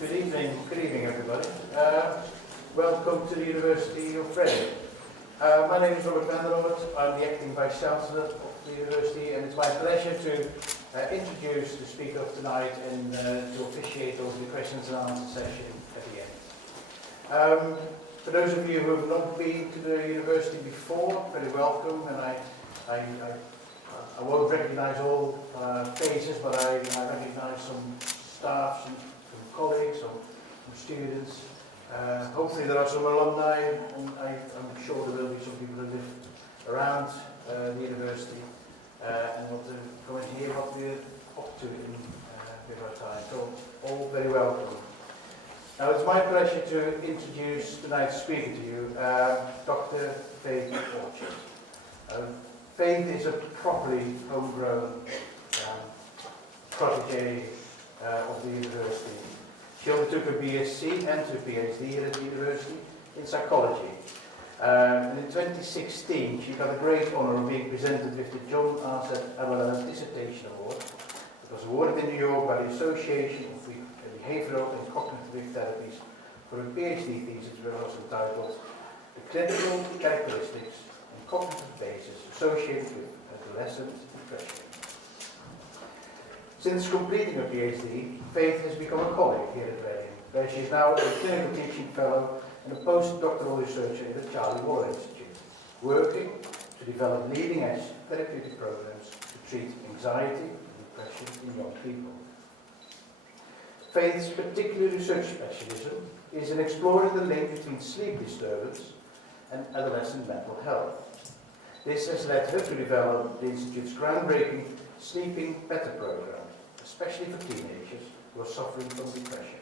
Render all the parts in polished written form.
Good evening everybody. Welcome to the University of Reading. My name is Robert van der Noort. I'm the acting Vice Chancellor of the University, and it's my pleasure to introduce the speaker of tonight and to officiate over the questions and answer session at the end. For those of you who have not been to the university before, very welcome, and I won't recognise all faces, but I recognise some staff, some colleagues, some students. Hopefully there are some alumni, and I'm sure there will be some people who live around the university and want to come and hear what we're up to in our time. So all very welcome. Now it's my pleasure to introduce tonight's speaker to you, Dr. Faith Orchard. Faith is a properly homegrown protege of the university. She undertook a BSc and a PhD here at the university in psychology. And in 2016, she got a great honour of being presented with the John R. Dissertation Award. It was awarded in New York by the Association of Behavioural and Cognitive Therapies for a PhD thesis, which was entitled "The Clinical Characteristics and Cognitive Basis Associated with Adolescent Depression." Since completing her PhD, Faith has become a colleague here at Reading, where she is now a clinical teaching fellow and a postdoctoral researcher in the Charlie Waller Institute, working to develop leading-edge therapeutic programs to treat anxiety and depression in young people. Faith's particular research specialism is in exploring the link between sleep disturbance and adolescent mental health. This has led her to develop the Institute's groundbreaking Sleeping Better program, especially for teenagers who are suffering from depression.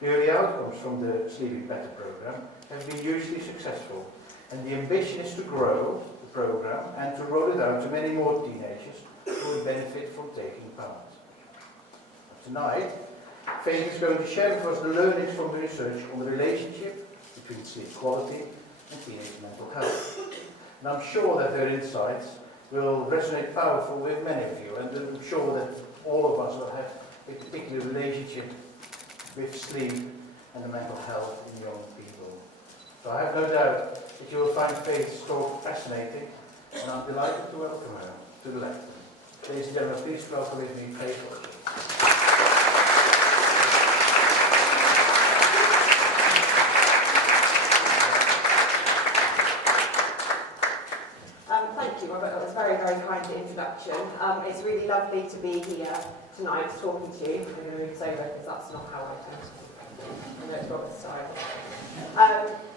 The early outcomes from the Sleeping Better program have been hugely successful, and the ambition is to grow the program and to roll it out to many more teenagers who will benefit from taking part. Tonight, Faith is going to share with us the learnings from the research on the relationship between sleep quality and teenage mental health. And I'm sure that her insights will resonate powerful with many of you, and I'm sure that all of us will have a particular relationship with sleep and the mental health in young people. So I have no doubt that you will find Faith's talk fascinating, and I'm delighted to welcome her to the lectern. Ladies and gentlemen, please welcome with me Faith Orchard. Thank you, Robert. That was a very, very kind introduction. It's really lovely to be here tonight talking to you. I'm going to move this over because that's not how I tend to do. I know it's Robert's style.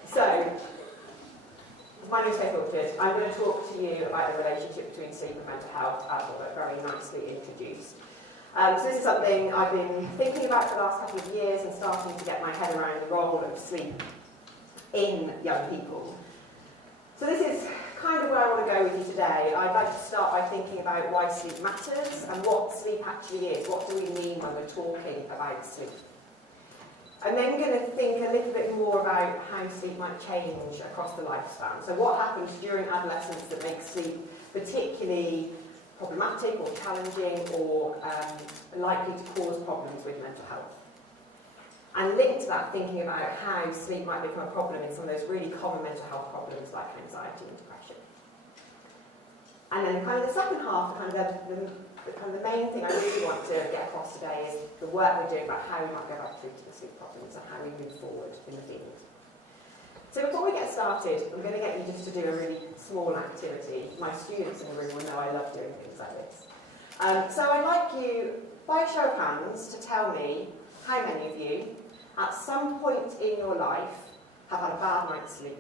So, my name is Faith Orchard. I'm going to talk to you about the relationship between sleep and mental health, as Robert very nicely introduced. So this is something I've been thinking about for the last couple of years and starting to get my head around the role of sleep in young people. So this is kind of where I want to go with you today. I'd like to start by thinking about why sleep matters and what sleep actually is. What do we mean when we're talking about sleep? I'm then going to think a little bit more about how sleep might change across the lifespan. So what happens during adolescence that makes sleep particularly problematic or challenging or likely to cause problems with mental health? And linked to that, thinking about how sleep might become a problem in some of those really common mental health problems like anxiety and depression. And then kind of the second half, the main thing I really want to get across today is the work we're doing about how we might go about treating the sleep problems and how we move forward in the field. So before we get started, I'm going to get you just to do a really small activity. My students in the room will know I love doing things like this. So I'd like you, by a show of hands, to tell me how many of you, at some point in your life, have had a bad night's sleep.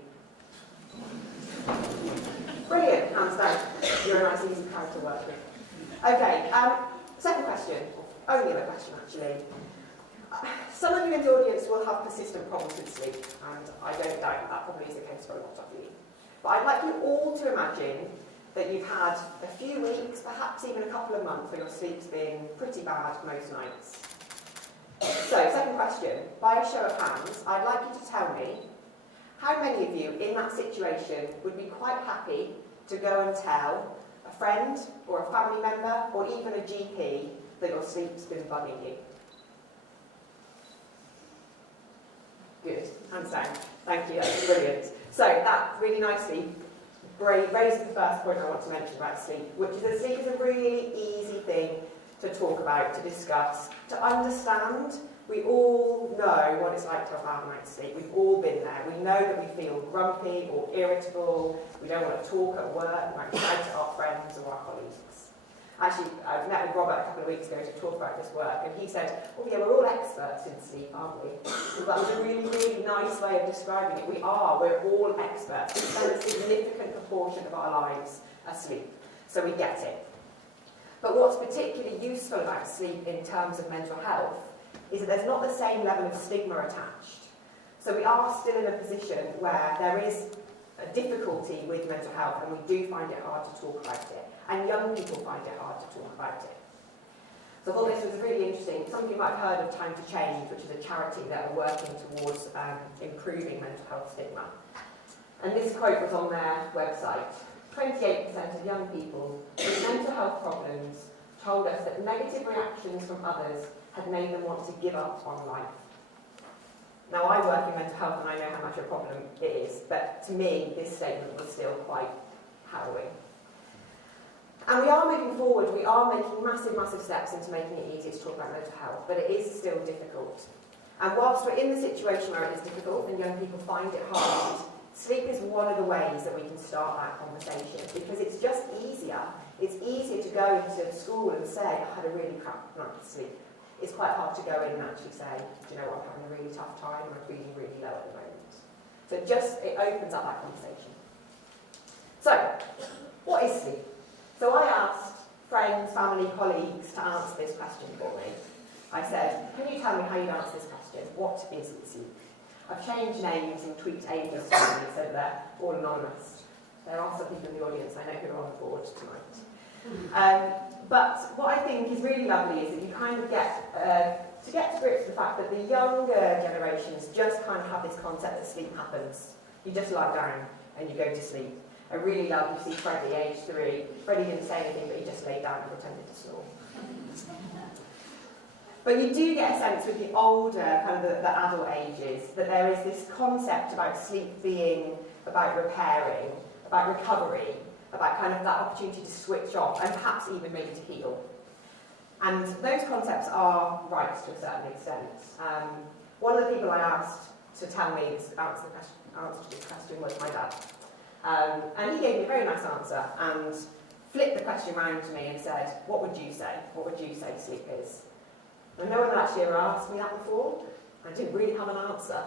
Brilliant, hands down. You're a nice, easy crowd to work with. Okay, second question, only other question actually. Some of you in the audience will have persistent problems with sleep, and I don't doubt that probably is the case for a lot of you. But I'd like you all to imagine that you've had a few weeks, perhaps even a couple of months, where your sleep's been pretty bad most nights. So, second question, by a show of hands, I'd like you to tell me how many of you in that situation would be quite happy to go and tell a friend or a family member or even a GP that your sleep's been bugging you. Good, hands down. Thank you, that's brilliant. So that really nicely raises the first point I want to mention about sleep, which is that sleep is a really easy thing to talk about, to discuss, to understand. We all know what it's like to have a bad night's sleep. We've all been there. We know that we feel grumpy or irritable. We don't want to talk at work. We might shout at our friends or our colleagues. Actually, I met with Robert a couple of weeks ago to talk about this work, and he said, oh yeah, we're all experts in sleep, aren't we? So that was a really, really nice way of describing it. We are. We're all experts. We spend a significant proportion of our lives asleep, so we get it. But what's particularly useful about sleep in terms of mental health is that there's not the same level of stigma attached. So we are still in a position where there is a difficulty with mental health, and we do find it hard to talk about it. And young people find it hard to talk about it. So I thought this was really interesting. Some of you might have heard of Time to Change, which is a charity that are working towards improving mental health stigma. And this quote was on their website. 28% of young people with mental health problems told us that negative reactions from others had made them want to give up on life. Now, I work in mental health and I know how much of a problem it is, but to me, this statement was still quite harrowing. And we are moving forward, we are making massive, massive steps into making it easier to talk about mental health, but it is still difficult. And whilst we're in the situation where it is difficult and young people find it hard, sleep is one of the ways that we can start that conversation, because it's just easier. It's easier to go into school and say, I had a really crap night's sleep. It's quite hard to go in and actually say, do you know what, I'm having a really tough time, I'm feeling really low at the moment. So it opens up that conversation. So, what is sleep? So I asked friends, family, colleagues to answer this question for me. I said, can you tell me how you'd answer this question? What is sleep? I've changed names and tweaked ages slightly so they're all anonymous. There are some people in the audience I know who are on the board tonight. But what I think is really lovely is that you kind of get to grips with the fact that the younger generations just kind of have this concept that sleep happens. You just lie down and you go to sleep. I really love, you see Freddie, age 3. Freddie didn't say anything, but he just laid down and pretended to snore. But you do get a sense with the older, kind of the adult ages, that there is this concept about sleep being about repairing, about recovery, about kind of that opportunity to switch off, and perhaps even maybe to heal. And those concepts are right to a certain extent. One of the people I asked to tell me this answer to this question was my dad. And he gave me a very nice answer and flipped the question around to me and said, what would you say? What would you say sleep is? And no one had actually ever asked me that before. I didn't really have an answer.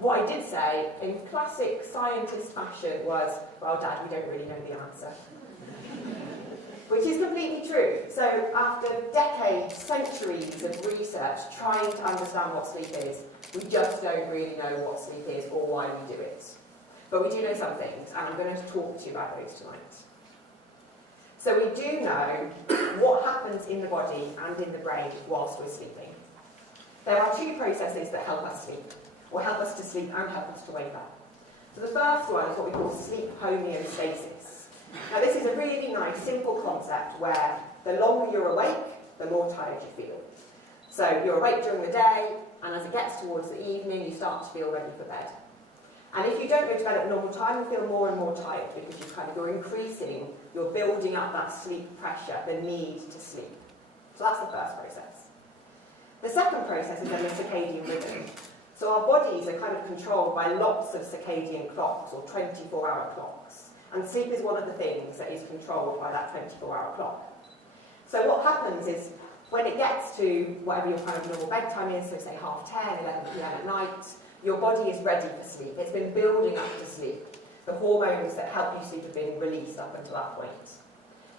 What I did say, in classic scientist fashion, was, well, Dad, we don't really know the answer. Which is completely true. So after decades, centuries of research trying to understand what sleep is, we just don't really know what sleep is or why we do it. But we do know some things, and I'm going to talk to you about those tonight. So we do know what happens in the body and in the brain whilst we're sleeping. There are two processes that help us sleep, or help us to sleep and help us to wake up. So the first one is what we call sleep homeostasis. Now this is a really nice, simple concept where the longer you're awake, the more tired you feel. So you're awake during the day, and as it gets towards the evening, you start to feel ready for bed. And if you don't go to bed at normal time, you feel more and more tired because you're building up that sleep pressure, the need to sleep. So that's the first process. The second process is then the circadian rhythm. So our bodies are kind of controlled by lots of circadian clocks or 24-hour clocks. And sleep is one of the things that is controlled by that 24-hour clock. So what happens is when it gets to whatever your kind of normal bedtime is, so say 10:30, 11 p.m. at night, your body is ready for sleep. It's been building up to sleep. The hormones that help you sleep have been released up until that point.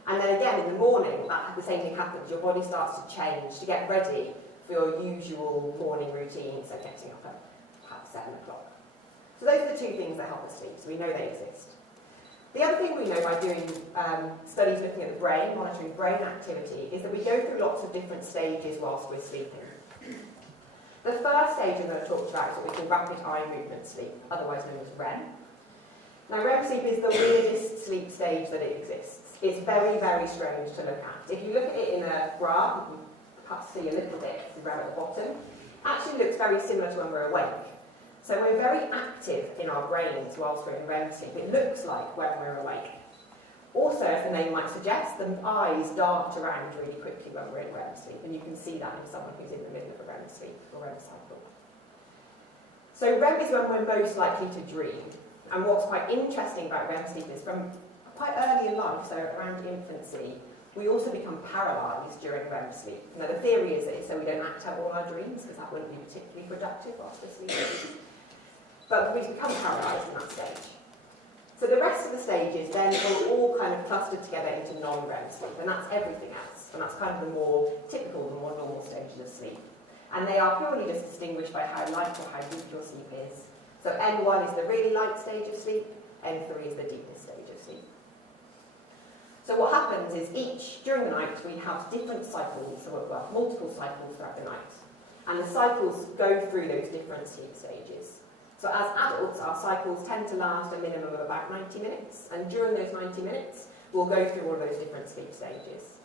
And then again, in the morning, the same thing happens. Your body starts to change to get ready for your usual morning routine, so getting up at perhaps 7 o'clock. So those are the two things that help us sleep, so we know they exist. The other thing we know by doing studies looking at the brain, monitoring brain activity, is that we go through lots of different stages whilst we're sleeping. The first stage I'm going to talk about is what we call rapid eye movement sleep, otherwise known as REM. Now, REM sleep is the weirdest sleep stage that it exists. It's very, very strange to look at. If you look at it in a graph, you can perhaps see a little bit of REM at the bottom. It actually looks very similar to when we're awake. So we're very active in our brains whilst we're in REM sleep. It looks like when we're awake. Also, as the name might suggest, the eyes dart around really quickly when we're in REM sleep, and you can see that in someone who's in the middle of a REM sleep or REM cycle. So REM is when we're most likely to dream. And what's quite interesting about REM sleep is from quite early in life, so around infancy, we also become paralysed during REM sleep. Now the theory is that it's so we don't act out all our dreams, because that wouldn't be particularly productive whilst we're sleeping. But we become paralysed in that stage. So the rest of the stages then are all kind of clustered together into non-REM sleep, and that's everything else. And that's kind of the more typical, the more normal stages of sleep. And they are purely just distinguished by how light or how deep your sleep is. So N1 is the really light stage of sleep, N3 is the deepest stage of sleep. So what happens is during the night, we have different cycles, well, multiple cycles throughout the night. And the cycles go through those different sleep stages. So as adults, our cycles tend to last a minimum of about 90 minutes. And during those 90 minutes, we'll go through all of those different sleep stages.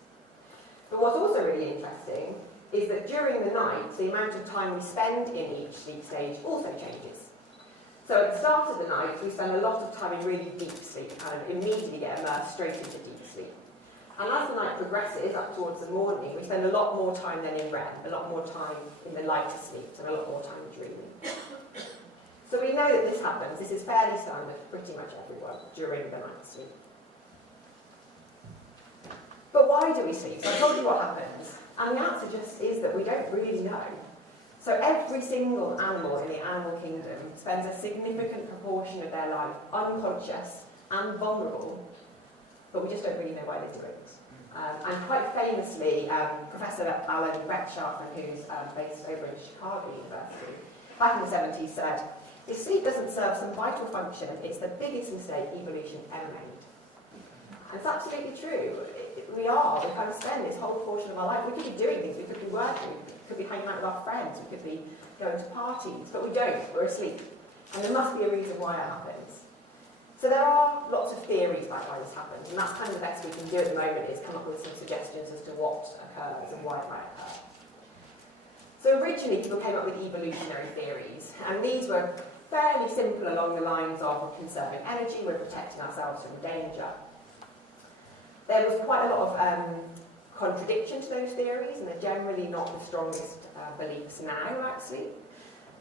But what's also really interesting is that during the night, the amount of time we spend in each sleep stage also changes. So at the start of the night, we spend a lot of time in really deep sleep, kind of immediately get immersed straight into deep sleep. And as the night progresses up towards the morning, we spend a lot more time then in REM, a lot more time in the lighter sleeps, and a lot more time dreaming. So we know that this happens. This is fairly standard for pretty much everyone during the night sleep. But why do we sleep? So I told you what happens. And the answer just is that we don't really know. So every single animal in the animal kingdom spends a significant proportion of their life unconscious and vulnerable, but we just don't really know why they do it. And quite famously, Professor Alan Rechtschaffen, who's based over in Chicago University, back in the 70s said, if sleep doesn't serve some vital function, it's the biggest mistake evolution ever made. And it's absolutely true. We kind of spend this whole portion of our life, we could be doing things, we could be working, we could be hanging out with our friends, we could be going to parties, but we don't, we're asleep. And there must be a reason why it happens. So there are lots of theories about why this happens, and that's kind of the best we can do at the moment, is come up with some suggestions as to what occurs and why it might occur. So originally people came up with evolutionary theories, and these were fairly simple along the lines of we're conserving energy, we're protecting ourselves from danger. There was quite a lot of contradiction to those theories, and they're generally not the strongest beliefs now about sleep.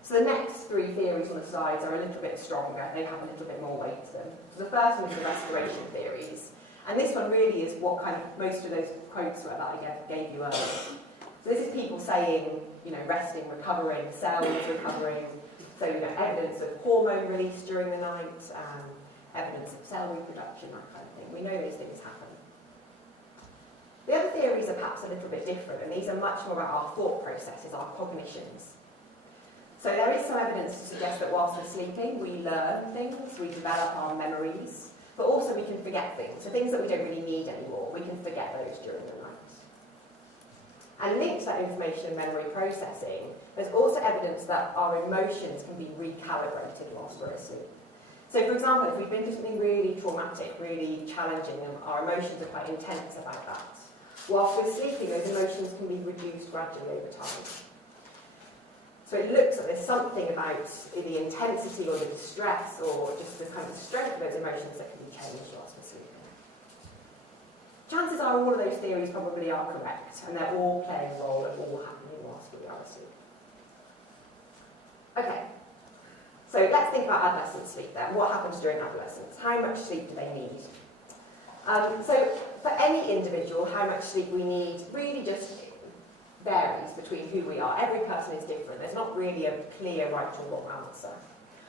So the next three theories on the slides are a little bit stronger, they have a little bit more weight to them. So the first one is the restoration theories, and this one really is what kind of most of those quotes were that I gave you earlier. So this is people saying, resting, recovering, cells recovering, so evidence of hormone release during the night, evidence of cell reproduction, that kind of thing. We know these things happen. The other theories are perhaps a little bit different, and these are much more about our thought processes, our cognitions. So there is some evidence to suggest that whilst we're sleeping, we learn things, we develop our memories, but also we can forget things. So things that we don't really need anymore, we can forget those during the night. And linked to that information and memory processing, there's also evidence that our emotions can be recalibrated whilst we're asleep. So for example, if we've been through something really traumatic, really challenging, and our emotions are quite intense about that, whilst we're sleeping, those emotions can be reduced gradually over time. So it looks like there's something about the intensity or the distress or just the kind of strength of those emotions that can be changed whilst we're sleeping. Chances are all of those theories probably are correct, and they're all playing a role and all happening whilst we are asleep. Okay, so let's think about adolescent sleep then. What happens during adolescence? How much sleep do they need? So for any individual, how much sleep we need really just varies between who we are. Every person is different. There's not really a clear right or wrong answer.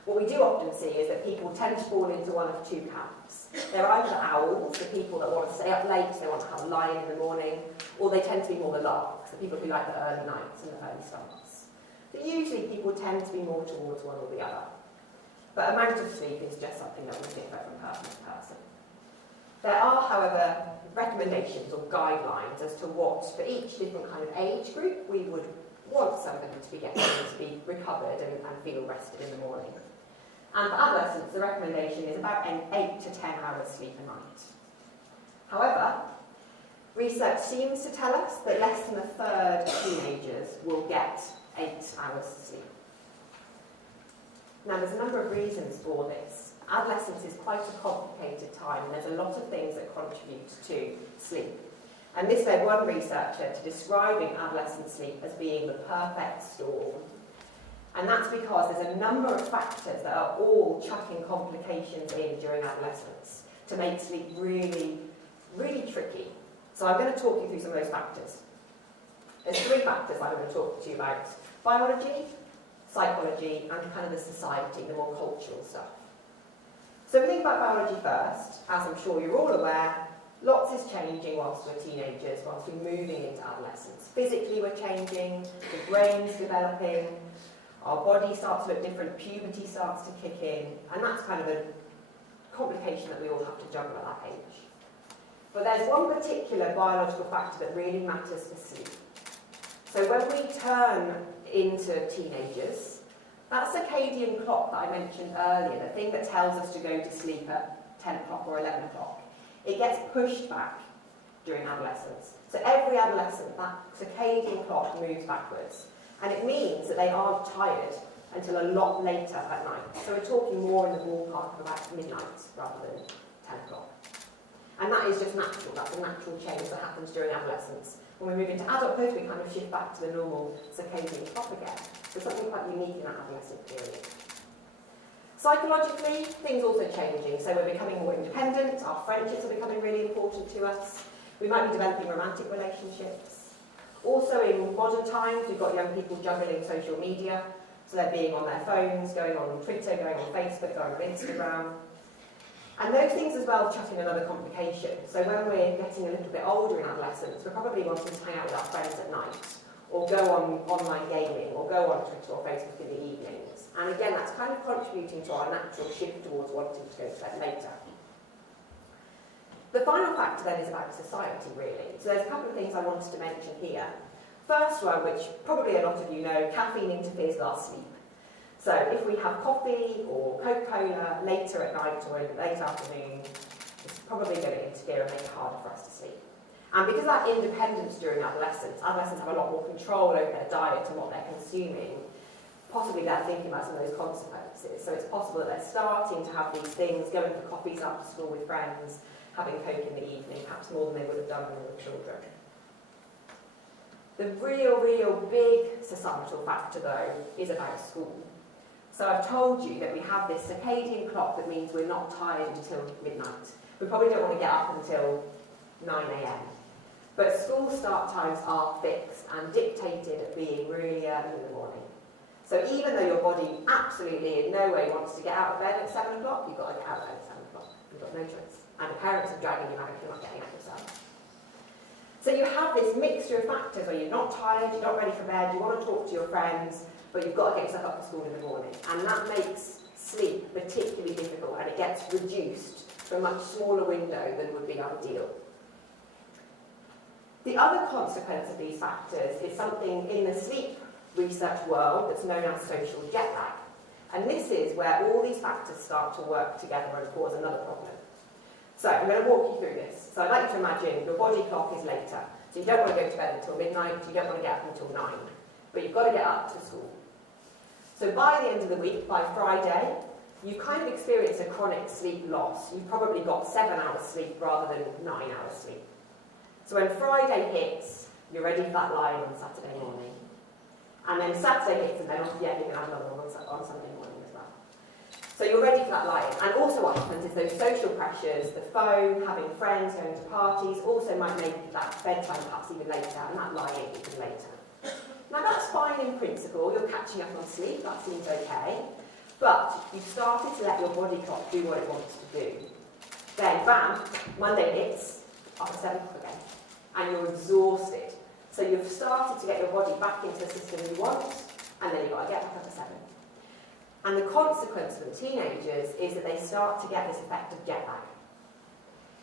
What we do often see is that people tend to fall into one of two camps. They're either the owls, the people that want to stay up late, they want to have a lie in the morning, or they tend to be more the larks, the people who like the early nights and the early starts. But usually people tend to be more towards one or the other. But amount of sleep is just something that will differ from person to person. There are, however, recommendations or guidelines as to what, for each different kind of age group, we would want somebody to be getting to be recovered and feel rested in the morning. And for adolescents, the recommendation is about 8 to 10 hours sleep a night. However, research seems to tell us that less than a third of teenagers will get 8 hours sleep. Now, there's a number of reasons for this. Adolescence is quite a complicated time, and there's a lot of things that contribute to sleep. And this led one researcher to describing adolescent sleep as being the perfect storm. And that's because there's a number of factors that are all chucking complications in during adolescence to make sleep really, really tricky. So I'm going to talk you through some of those factors. There's 3 factors I'm going to talk to you about: biology, psychology, and kind of the society, the more cultural stuff. So we think about biology first. As I'm sure you're all aware, lots is changing whilst we're teenagers, whilst we're moving into adolescence. Physically we're changing, the brain's developing, our body starts to look different, puberty starts to kick in, and that's kind of a complication that we all have to juggle at that age. But there's one particular biological factor that really matters for sleep. So when we turn into teenagers, that circadian clock that I mentioned earlier, the thing that tells us to go to sleep at 10 o'clock or 11 o'clock, it gets pushed back during adolescence. So every adolescent, that circadian clock moves backwards. And it means that they aren't tired until a lot later at night. So we're talking more in the ballpark of about midnight rather than 10 o'clock. And that is just natural. That's a natural change that happens during adolescence. When we move into adulthood, we kind of shift back to the normal circadian clock again. So something quite unique in that adolescent period. Psychologically, things also changing. So we're becoming more independent. Our friendships are becoming really important to us. We might be developing romantic relationships. Also in modern times, we've got young people juggling social media. So they're being on their phones, going on Twitter, going on Facebook, going on Instagram. And those things as well chuck in another complication. So when we're getting a little bit older in adolescence, we're probably wanting to hang out with our friends at night, or go on online gaming, or go on Twitter or Facebook in the evenings. And again, that's kind of contributing to our natural shift towards wanting to go to bed later. The final factor then is about society, really. So there's a couple of things I wanted to mention here. First one, which probably a lot of you know, caffeine interferes with our sleep. So if we have coffee or Coca-Cola later at night or in the late afternoon, it's probably going to interfere and make it harder for us to sleep. And because of that independence during adolescence, adolescents have a lot more control over their diet and what they're consuming, possibly they're thinking about some of those consequences. So it's possible that they're starting to have these things, going for coffees after school with friends, having Coke in the evening, perhaps more than they would have done when they were children. The real big societal factor, though, is about school. So I've told you that we have this circadian clock that means we're not tired until midnight. We probably don't want to get up until 9 a.m. But school start times are fixed and dictated at being really early in the morning. So even though your body absolutely in no way wants to get out of bed at 7 o'clock, you've got to get out of bed at 7 o'clock. You've got no choice. And the parents are dragging you out if you're not getting out yourself. So you have this mixture of factors where you're not tired, you're not ready for bed, you want to talk to your friends, but you've got to get yourself up for school in the morning. And that makes sleep particularly difficult, and it gets reduced to a much smaller window than would be ideal. The other consequence of these factors is something in the sleep research world that's known as social jet lag. And this is where all these factors start to work together and cause another problem. So I'm going to walk you through this. So I'd like you to imagine your body clock is later. So you don't want to go to bed until midnight, you don't want to get up until 9. But you've got to get up to school. So by the end of the week, by Friday, you kind of experience a chronic sleep loss. You've probably got 7 hours sleep rather than 9 hours sleep. So when Friday hits, you're ready for that lie-in on Saturday morning. And then Saturday hits, and then you can have another one on Sunday morning as well. So you're ready for that lie-in. And also what happens is those social pressures, the phone, having friends, going to parties, also might make that bedtime perhaps even later, and that lie-in even later. Now that's fine in principle, you're catching up on sleep, that seems okay. But you've started to let your body clock do what it wants to do. Then, bam, Monday hits, up at 7 o'clock again. And you're exhausted. So you've started to get your body back into the system you want, and then you've got to get back up at 7. And the consequence for the teenagers is that they start to get this effect of jet lag,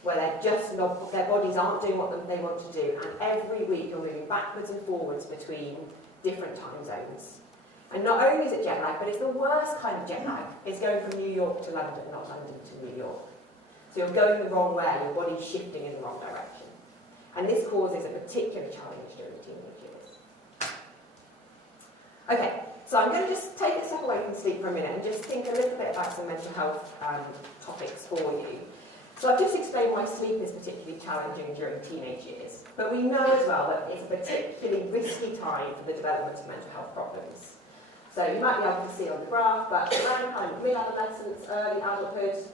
where they're just not, their bodies aren't doing what they want to do, and every week you're moving backwards and forwards between different time zones. And not only is it jet lag, but it's the worst kind of jet lag. It's going from New York to London, not London to New York. So you're going the wrong way, your body's shifting in the wrong direction. And this causes a particular challenge during teenage years. Okay, so I'm going to just take a step away from sleep for a minute and just think a little bit about some mental health topics for you. So I've just explained why sleep is particularly challenging during teenage years, but we know as well that it's a particularly risky time for the development of mental health problems. So you might be able to see on the graph, but around kind of mid-adolescence, early adulthood,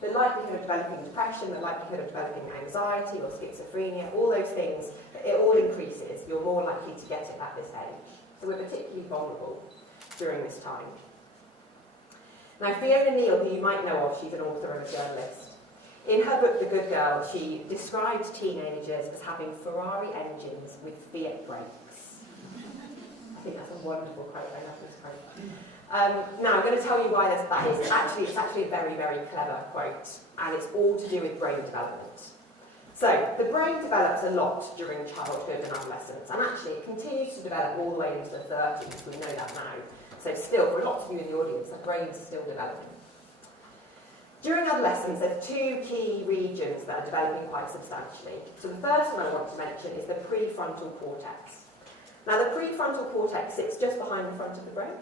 the likelihood of developing depression, the likelihood of developing anxiety or schizophrenia, all those things, it all increases. You're more likely to get it at this age. So we're particularly vulnerable during this time. Now, Fiona Neal, who you might know of, she's an author and a journalist. In her book, The Good Girl, she described teenagers as having Ferrari engines with Fiat brakes. I think that's a wonderful quote. I love this quote. Now, I'm going to tell you why that is. It's actually a very, very clever quote, and it's all to do with brain development. So, the brain develops a lot during childhood and adolescence, and actually it continues to develop all the way into the 30s. We know that now. So still, for lots of you in the audience, the brains are still developing. During adolescence, there's two key regions that are developing quite substantially. So the first one I want to mention is the prefrontal cortex. Now, the prefrontal cortex sits just behind the front of the brain,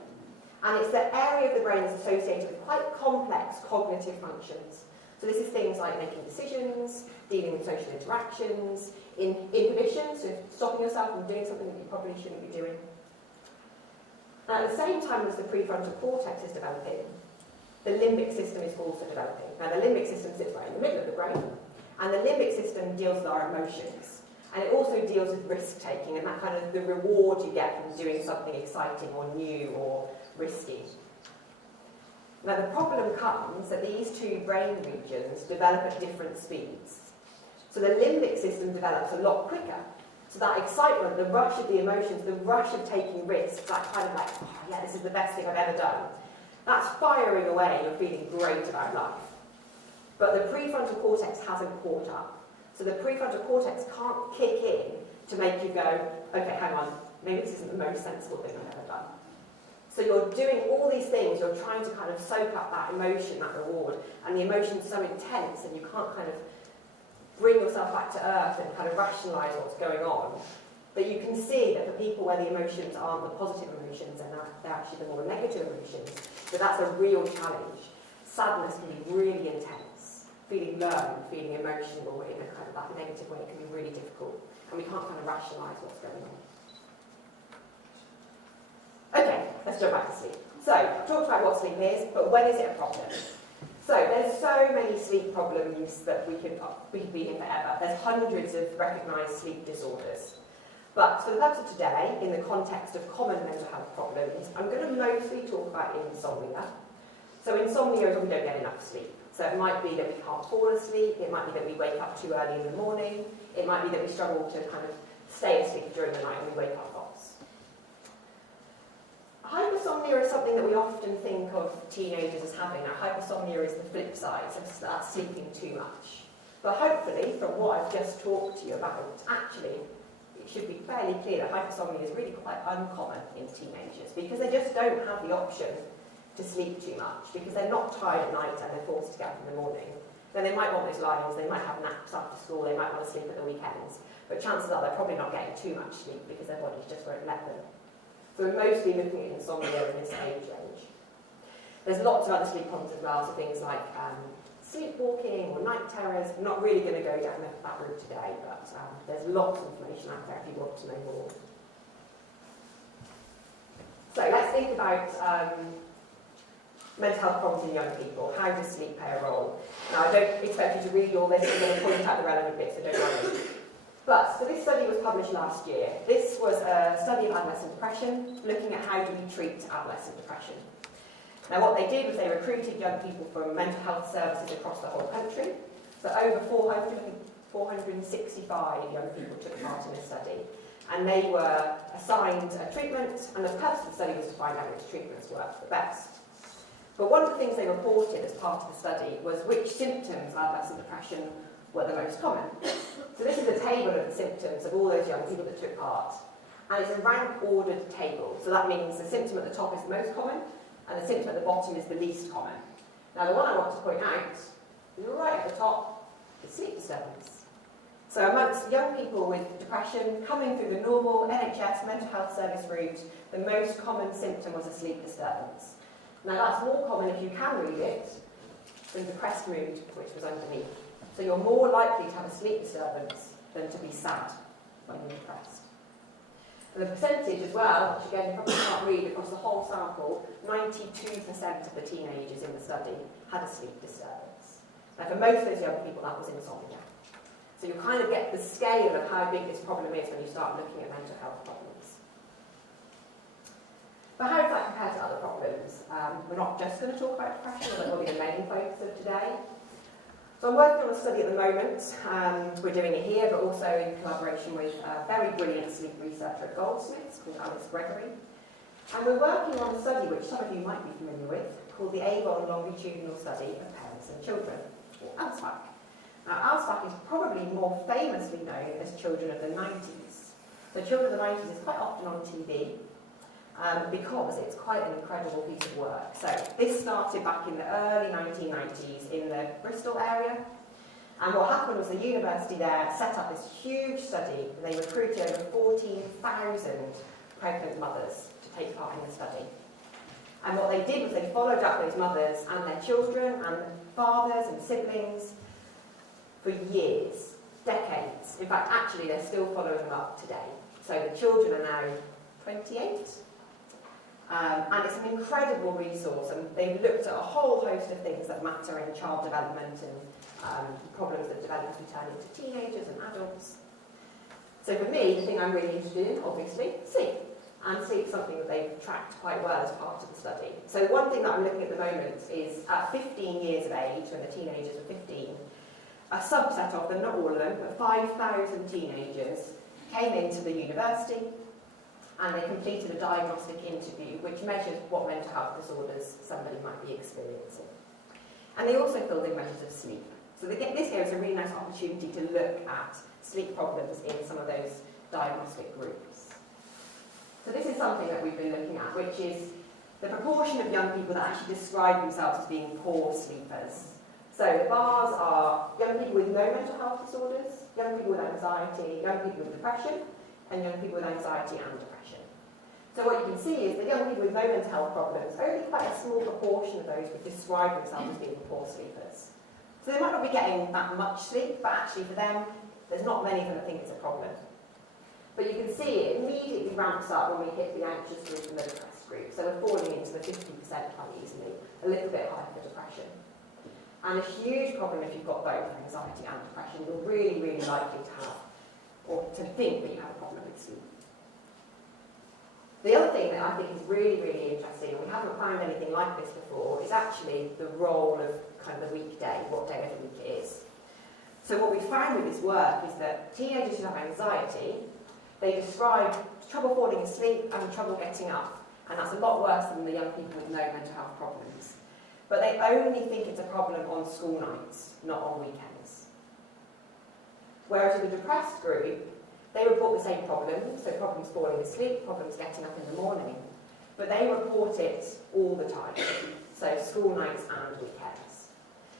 and it's the area of the brain that's associated with quite complex cognitive functions. So this is things like making decisions, dealing with social interactions, inhibition, so stopping yourself from doing something that you probably shouldn't be doing. Now, at the same time as the prefrontal cortex is developing, the limbic system is also developing. Now, the limbic system sits right in the middle of the brain, and the limbic system deals with our emotions. And it also deals with risk-taking and that kind of the reward you get from doing something exciting or new or risky. Now, the problem comes that these two brain regions develop at different speeds. So the limbic system develops a lot quicker. So that excitement, the rush of the emotions, the rush of taking risks, that kind of like, oh yeah, this is the best thing I've ever done. That's firing away, you're feeling great about life. But the prefrontal cortex hasn't caught up. So the prefrontal cortex can't kick in to make you go, okay, hang on, maybe this isn't the most sensible thing I've ever done. So you're doing all these things, you're trying to kind of soak up that emotion, that reward, and the emotion's so intense and you can't kind of bring yourself back to earth and kind of rationalise what's going on. But you can see that for people where the emotions aren't the positive emotions and they're actually the more negative emotions, that that's a real challenge. Sadness can be really intense. Feeling low, feeling emotional in a kind of that negative way can be really difficult. And we can't kind of rationalise what's going on. Okay, let's jump back to sleep. So, I've talked about what sleep is, but when is it a problem? So, there's so many sleep problems that we could be here forever. There's hundreds of recognised sleep disorders. But for the purpose of today, in the context of common mental health problems, I'm going to mostly talk about insomnia. So insomnia is when we don't get enough sleep. So it might be that we can't fall asleep, it might be that we wake up too early in the morning, it might be that we struggle to kind of stay asleep during the night and we wake up lots. Hypersomnia is something that we often think of teenagers as having. Now, hypersomnia is the flip side, so that's sleeping too much. But hopefully, from what I've just talked to you about, actually, it should be fairly clear that hypersomnia is really quite uncommon in teenagers because they just don't have the option to sleep too much because they're not tired at night and they're forced to get up in the morning. Then they might want those lie-ins, they might have naps after school, they might want to sleep at the weekends, but chances are they're probably not getting too much sleep because their bodies just won't let them. So we're mostly looking at insomnia in this age range. There's lots of other sleep problems as well, so things like sleepwalking or night terrors. I'm not really going to go down that route today, but there's lots of information out there if you want to know more. So let's think about mental health problems in young people. How does sleep play a role? Now, I don't expect you to read all this, I'm going to point out the relevant bits, so don't worry. But, so this study was published last year. This was a study of adolescent depression, looking at how do we treat adolescent depression. Now, what they did was they recruited young people from mental health services across the whole country. So over 465 young people took part in this study. And they were assigned a treatment, and the purpose of the study was to find out which treatments worked the best. But one of the things they reported as part of the study was which symptoms of adolescent depression were the most common. So this is a table of the symptoms of all those young people that took part. And it's a rank-ordered table. So that means the symptom at the top is the most common, and the symptom at the bottom is the least common. Now, the one I want to point out is right at the top, is sleep disturbance. So amongst young people with depression coming through the normal NHS mental health service route, the most common symptom was a sleep disturbance. Now that's more common, if you can read it, than depressed mood, which was underneath. So you're more likely to have a sleep disturbance than to be sad when you're depressed. And the percentage as well, which again you probably can't read across the whole sample, 92% of the teenagers in the study had a sleep disturbance. Now for most of those young people that was insomnia. So you kind of get the scale of how big this problem is when you start looking at mental health problems. But how does that compare to other problems? We're not just going to talk about depression, although that will be the main focus of today. So I'm working on a study at the moment. We're doing it here, but also in collaboration with a very brilliant sleep researcher at Goldsmiths called Alice Gregory. And we're working on a study which some of you might be familiar with, called the Avon Longitudinal Study of Parents and Children, or ALSPAC. Now, ALSPAC is probably more famously known as Children of the 90s. So Children of the 90s is quite often on TV, because it's quite an incredible piece of work. So this started back in the early 1990s in the Bristol area. And what happened was the university there set up this huge study, and they recruited over 14,000 pregnant mothers to take part in the study. And what they did was they followed up those mothers and their children and fathers and siblings for years, decades. In fact, actually, they're still following them up today. So the children are now 28. And it's an incredible resource, and they've looked at a whole host of things that matter in child development and problems that develop as we turn into teenagers and adults. So for me, the thing I'm really interested in, obviously, sleep. And sleep is something that they've tracked quite well as part of the study. So one thing that I'm looking at the moment is at 15 years of age, when the teenagers are 15, a subset of them, not all of them, but 5,000 teenagers came into the university and they completed a diagnostic interview which measures what mental health disorders somebody might be experiencing. And they also filled in measures of sleep. So this gave us a really nice opportunity to look at sleep problems in some of those diagnostic groups. So this is something that we've been looking at, which is the proportion of young people that actually describe themselves as being poor sleepers. So the bars are young people with no mental health disorders, young people with anxiety, young people with depression, and young people with anxiety and depression. So what you can see is that young people with no mental health problems, only quite a small proportion of those would describe themselves as being poor sleepers. So they might not be getting that much sleep, but actually for them, there's not many of them that think it's a problem. But you can see it immediately ramps up when we hit the anxious group and the depressed group. So we're falling into the 50% quite easily, a little bit higher for depression. And a huge problem if you've got both anxiety and depression, you're really, really likely to have, or to think that you have a problem with sleep. The other thing that I think is really, really interesting, and we haven't found anything like this before, is actually the role of kind of the weekday, what day of the week it is. So what we found with this work is that teenagers who have anxiety, they describe trouble falling asleep and trouble getting up. And that's a lot worse than the young people with no mental health problems. But they only think it's a problem on school nights, not on weekends. Whereas with the depressed group, they report the same problems, so problems falling asleep, problems getting up in the morning, but they report it all the time, so school nights and weekends.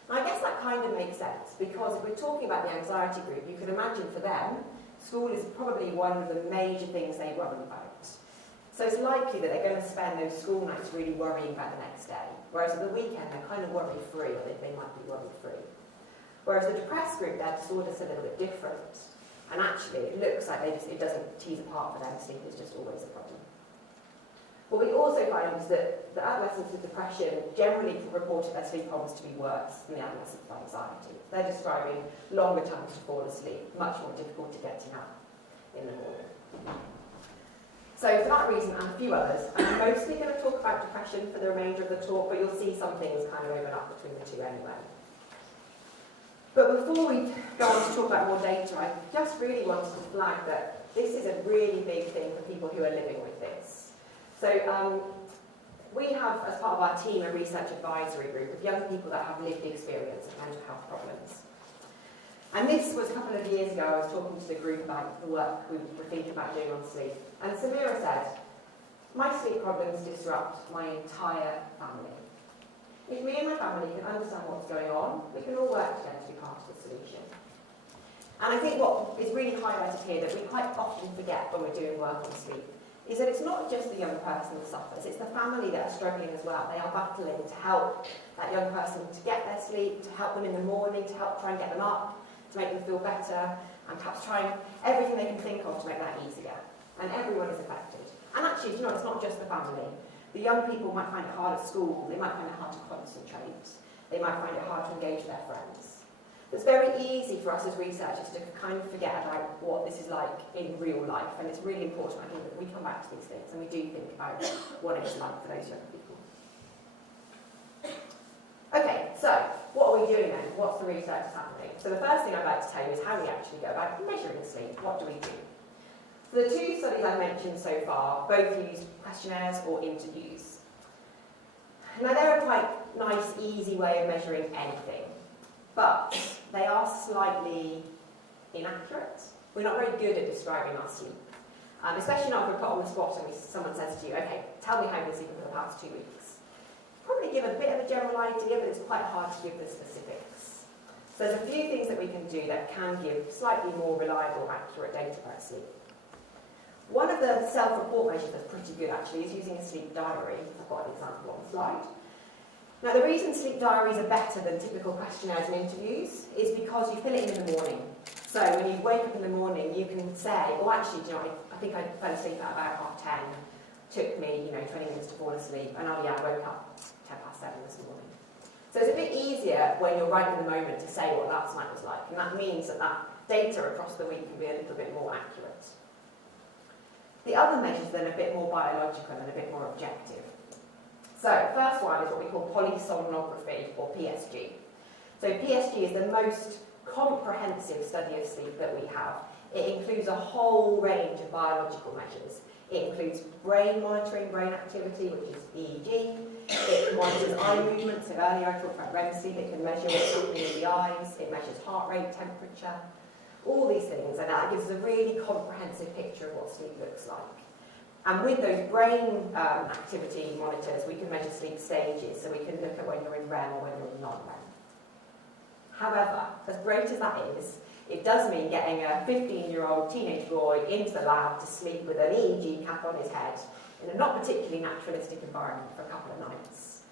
And I guess that kind of makes sense, because if we're talking about the anxiety group, you can imagine for them, school is probably one of the major things they worry about. So it's likely that they're going to spend those school nights really worrying about the next day, whereas at the weekend they're kind of worry-free, or they might be worry-free. Whereas the depressed group, their disorder's a little bit different. And actually, it looks like it doesn't tease apart for them. Sleep is just always a problem. What we also find is that the adolescents with depression generally reported their sleep problems to be worse than the adolescents with anxiety. They're describing longer times to fall asleep, much more difficulty getting up in the morning. So for that reason and a few others, I'm mostly going to talk about depression for the remainder of the talk, but you'll see some things kind of overlap between the two anyway. But before we go on to talk about more data, I just really wanted to flag that this is a really big thing for people who are living with this. So we have, as part of our team, a research advisory group of young people that have lived experience of mental health problems. And this was a couple of years ago. I was talking to the group about the work we were thinking about doing on sleep. And Samira said, my sleep problems disrupt my entire family. If me and my family can understand what's going on, we can all work together to be part of the solution. And I think what is really highlighted here that we quite often forget when we're doing work on sleep is that it's not just the young person that suffers, it's the family that are struggling as well. They are battling to help that young person to get their sleep, to help them in the morning, to help try and get them up, to make them feel better, and perhaps try and everything they can think of to make that easier. And everyone is affected. And actually, you know, it's not just the family. The young people might find it hard at school, they might find it hard to concentrate, they might find it hard to engage with their friends. It's very easy for us as researchers to kind of forget about what this is like in real life, and it's really important, I think, that we come back to these things and we do think about what it's like for those young people. Okay, so what are we doing then? What's the research that's happening? So the first thing I'd like to tell you is how we actually go about measuring sleep. What do we do? So the two studies I've mentioned so far both used questionnaires or interviews. Now they're a quite nice, easy way of measuring anything, but they are slightly inaccurate. We're not very good at describing our sleep, especially not if we're put on the spot and someone says to you, okay, tell me how you've been sleeping for the past 2 weeks. Probably give a bit of a general idea, but it's quite hard to give the specifics. So there's a few things that we can do that can give slightly more reliable, accurate data about sleep. One of the self-report measures that's pretty good actually is using a sleep diary. I've got an example on the slide. Now the reason sleep diaries are better than typical questionnaires and interviews is because you fill it in the morning. So when you wake up in the morning you can say, oh actually, do you know, I think I fell asleep at about 10:30, took me 20 minutes to fall asleep, and oh yeah, I woke up 7:10 this morning. So it's a bit easier when you're right in the moment to say what last night was like, and that means that that data across the week can be a little bit more accurate. The other measures then are a bit more biological and a bit more objective. So, first one is what we call polysomnography, or PSG. So PSG is the most comprehensive study of sleep that we have. It includes a whole range of biological measures. It includes brain monitoring, brain activity, which is EEG. It monitors eye movement, so earlier I talked about REM sleep. It can measure what's happening in the eyes. It measures heart rate, temperature, all these things, and that gives us a really comprehensive picture of what sleep looks like. And with those brain activity monitors, we can measure sleep stages, so we can look at when you're in REM or when you're in non-REM. However, as great as that is, it does mean getting a 15-year-old teenage boy into the lab to sleep with an EEG cap on his head in a not particularly naturalistic environment for a couple of nights.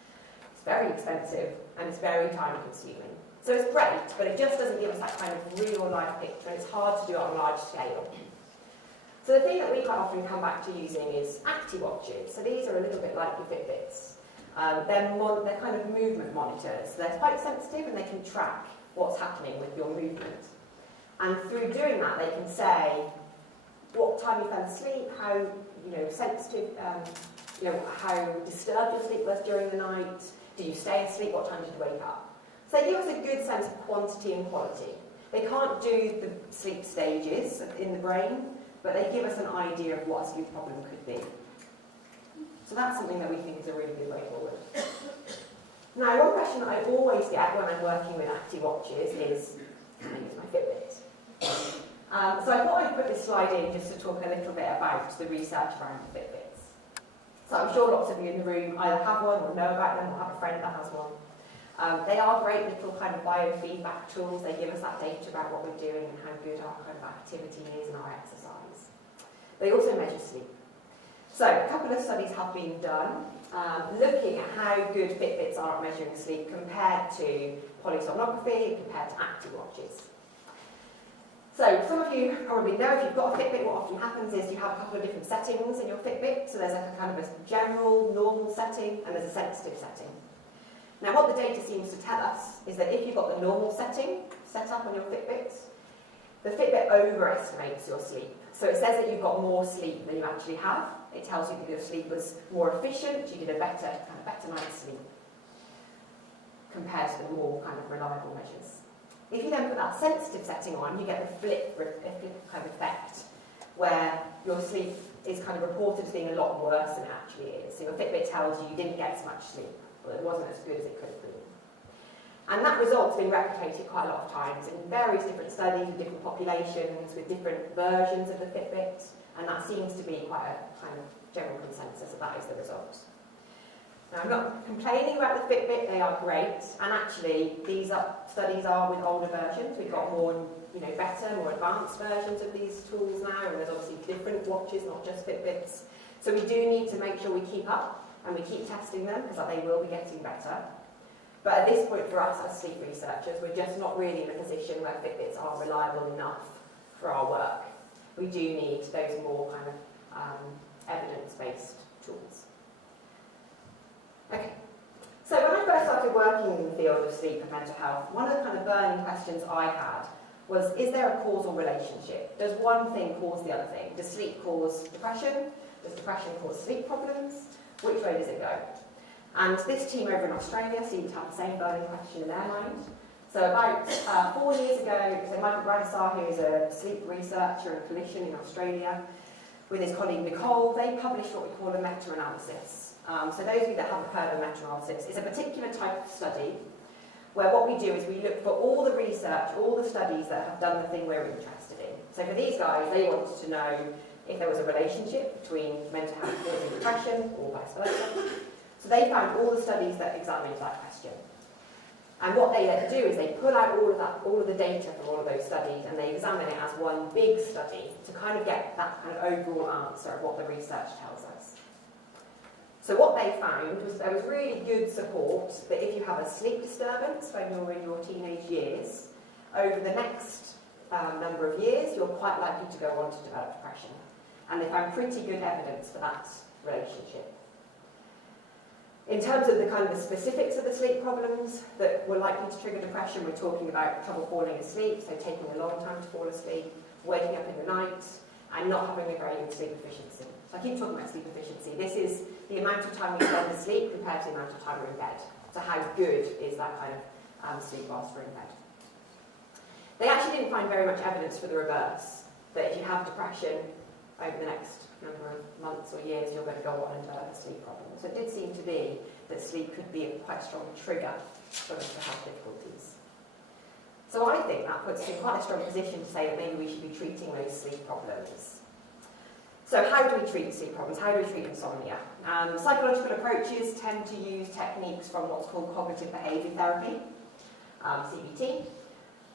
It's very expensive and it's very time-consuming. So it's great, but it just doesn't give us that kind of real-life picture, and it's hard to do it on a large scale. So the thing that we quite often come back to using is ActiWatches. So these are a little bit like your Fitbits. They're kind of movement monitors. They're quite sensitive and they can track what's happening with your movement. And through doing that, they can say what time you fell asleep, how sensitive, how disturbed your sleep was during the night. Did you stay asleep? What time did you wake up? So they give us a good sense of quantity and quality. They can't do the sleep stages in the brain, but they give us an idea of what a sleep problem could be. So that's something that we think is a really good way forward. Now, one question that I always get when I'm working with ActiWatches is, can I use my Fitbit? So I thought I'd put this slide in just to talk a little bit about the research around Fitbits. So I'm sure lots of you in the room either have one or know about them or have a friend that has one. They are great little kind of biofeedback tools. They give us that data about what we're doing and how good our kind of activity is and our exercise. They also measure sleep. So a couple of studies have been done looking at how good Fitbits are at measuring sleep compared to polysomnography and compared to ActiWatches. So some of you probably know if you've got a Fitbit, what often happens is you have a couple of different settings in your Fitbit. So there's a kind of a general, normal setting and there's a sensitive setting. Now what the data seems to tell us is that if you've got the normal setting set up on your Fitbit, the Fitbit overestimates your sleep. So it says that you've got more sleep than you actually have. It tells you that your sleep was more efficient, you did a better night's sleep compared to the more kind of reliable measures. If you then put that sensitive setting on, you get the flip kind of effect, where your sleep is kind of reported as being a lot worse than it actually is. So your Fitbit tells you you didn't get as much sleep, or it wasn't as good as it could have been. And that result's been replicated quite a lot of times in various different studies with different populations, with different versions of the Fitbit, and that seems to be quite a kind of general consensus that that is the result. Now, I'm not complaining about the Fitbit, they are great, and actually these studies are with older versions. We've got more better, more advanced versions of these tools now, and there's obviously different watches, not just Fitbits. So we do need to make sure we keep up and we keep testing them, because they will be getting better. But at this point for us as sleep researchers, we're just not really in a position where Fitbits are reliable enough for our work. We do need those more kind of evidence-based tools. Okay. So when I first started working in the field of sleep and mental health, one of the kind of burning questions I had was, is there a causal relationship? Does one thing cause the other thing? Does sleep cause depression? Does depression cause sleep problems? Which way does it go? And this team over in Australia seemed to have the same burning question in their mind. So about 4 years ago, so Michael Bradisar, who is a sleep researcher and clinician in Australia, with his colleague Nicole, they published what we call a meta-analysis. So those of you that haven't heard of meta-analysis, it's a particular type of study where what we do is we look for all the research, all the studies that have done the thing we're interested in. So for these guys, they wanted to know if there was a relationship between mental health causing depression or vice versa. So they found all the studies that examined that question. And what they then do is they pull out all of the data from all of those studies, and they examine it as one big study to kind of get that kind of overall answer of what the research tells us. So what they found was there was really good support that if you have a sleep disturbance when you're in your teenage years, over the next number of years, you're quite likely to go on to develop depression. And they found pretty good evidence for that relationship. In terms of the kind of the specifics of the sleep problems that were likely to trigger depression, we're talking about trouble falling asleep, so taking a long time to fall asleep, waking up in the night, and not having a very good sleep efficiency. So I keep talking about sleep efficiency. This is the amount of time we spend asleep compared to the amount of time we're in bed. So how good is that kind of sleep whilst we're in bed? They actually didn't find very much evidence for the reverse, that if you have depression over the next number of months or years, you're going to go on and develop a sleep problem. So it did seem to be that sleep could be a quite strong trigger for us to have difficulties. So I think that puts us in quite a strong position to say that maybe we should be treating those sleep problems. So how do we treat sleep problems? How do we treat insomnia? Psychological approaches tend to use techniques from what's called cognitive behaviour therapy, CBT.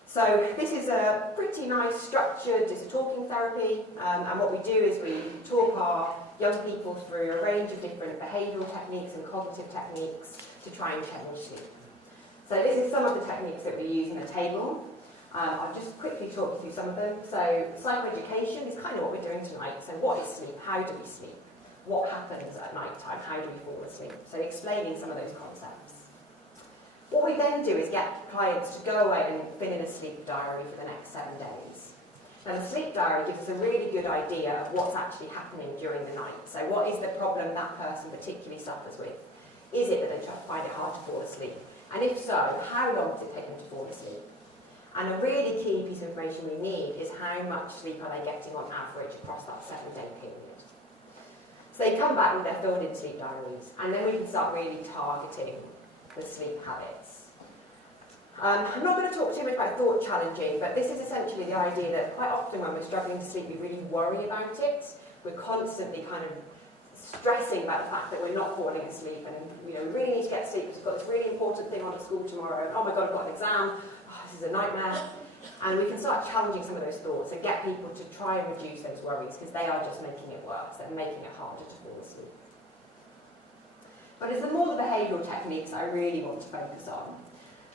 So this is a pretty nice structured, it's a talking therapy, and what we do is we talk our young people through a range of different behavioural techniques and cognitive techniques to try and change sleep. So this is some of the techniques that we use in the table. I'll just quickly talk you through some of them. So psychoeducation is kind of what we're doing tonight. So what is sleep? How do we sleep? What happens at night time? How do we fall asleep? So explaining some of those concepts. What we then do is get clients to go away and fill in a sleep diary for the next 7 days. Now the sleep diary gives us a really good idea of what's actually happening during the night. So what is the problem that person particularly suffers with? Is it that they find it hard to fall asleep? And if so, how long does it take them to fall asleep? And a really key piece of information we need is how much sleep are they getting on average across that 7-day period. So they come back with their filled-in sleep diaries, and then we can start really targeting the sleep habits. I'm not going to talk too much about thought challenging, but this is essentially the idea that quite often when we're struggling to sleep, we really worry about it. We're constantly kind of stressing about the fact that we're not falling asleep, and we really need to get sleep. We've got this really important thing on at school tomorrow, and oh my god, I've got an exam. Oh, this is a nightmare. And we can start challenging some of those thoughts and get people to try and reduce those worries, because they are just making it worse. They're making it harder to fall asleep. But it's the more the behavioural techniques I really want to focus on.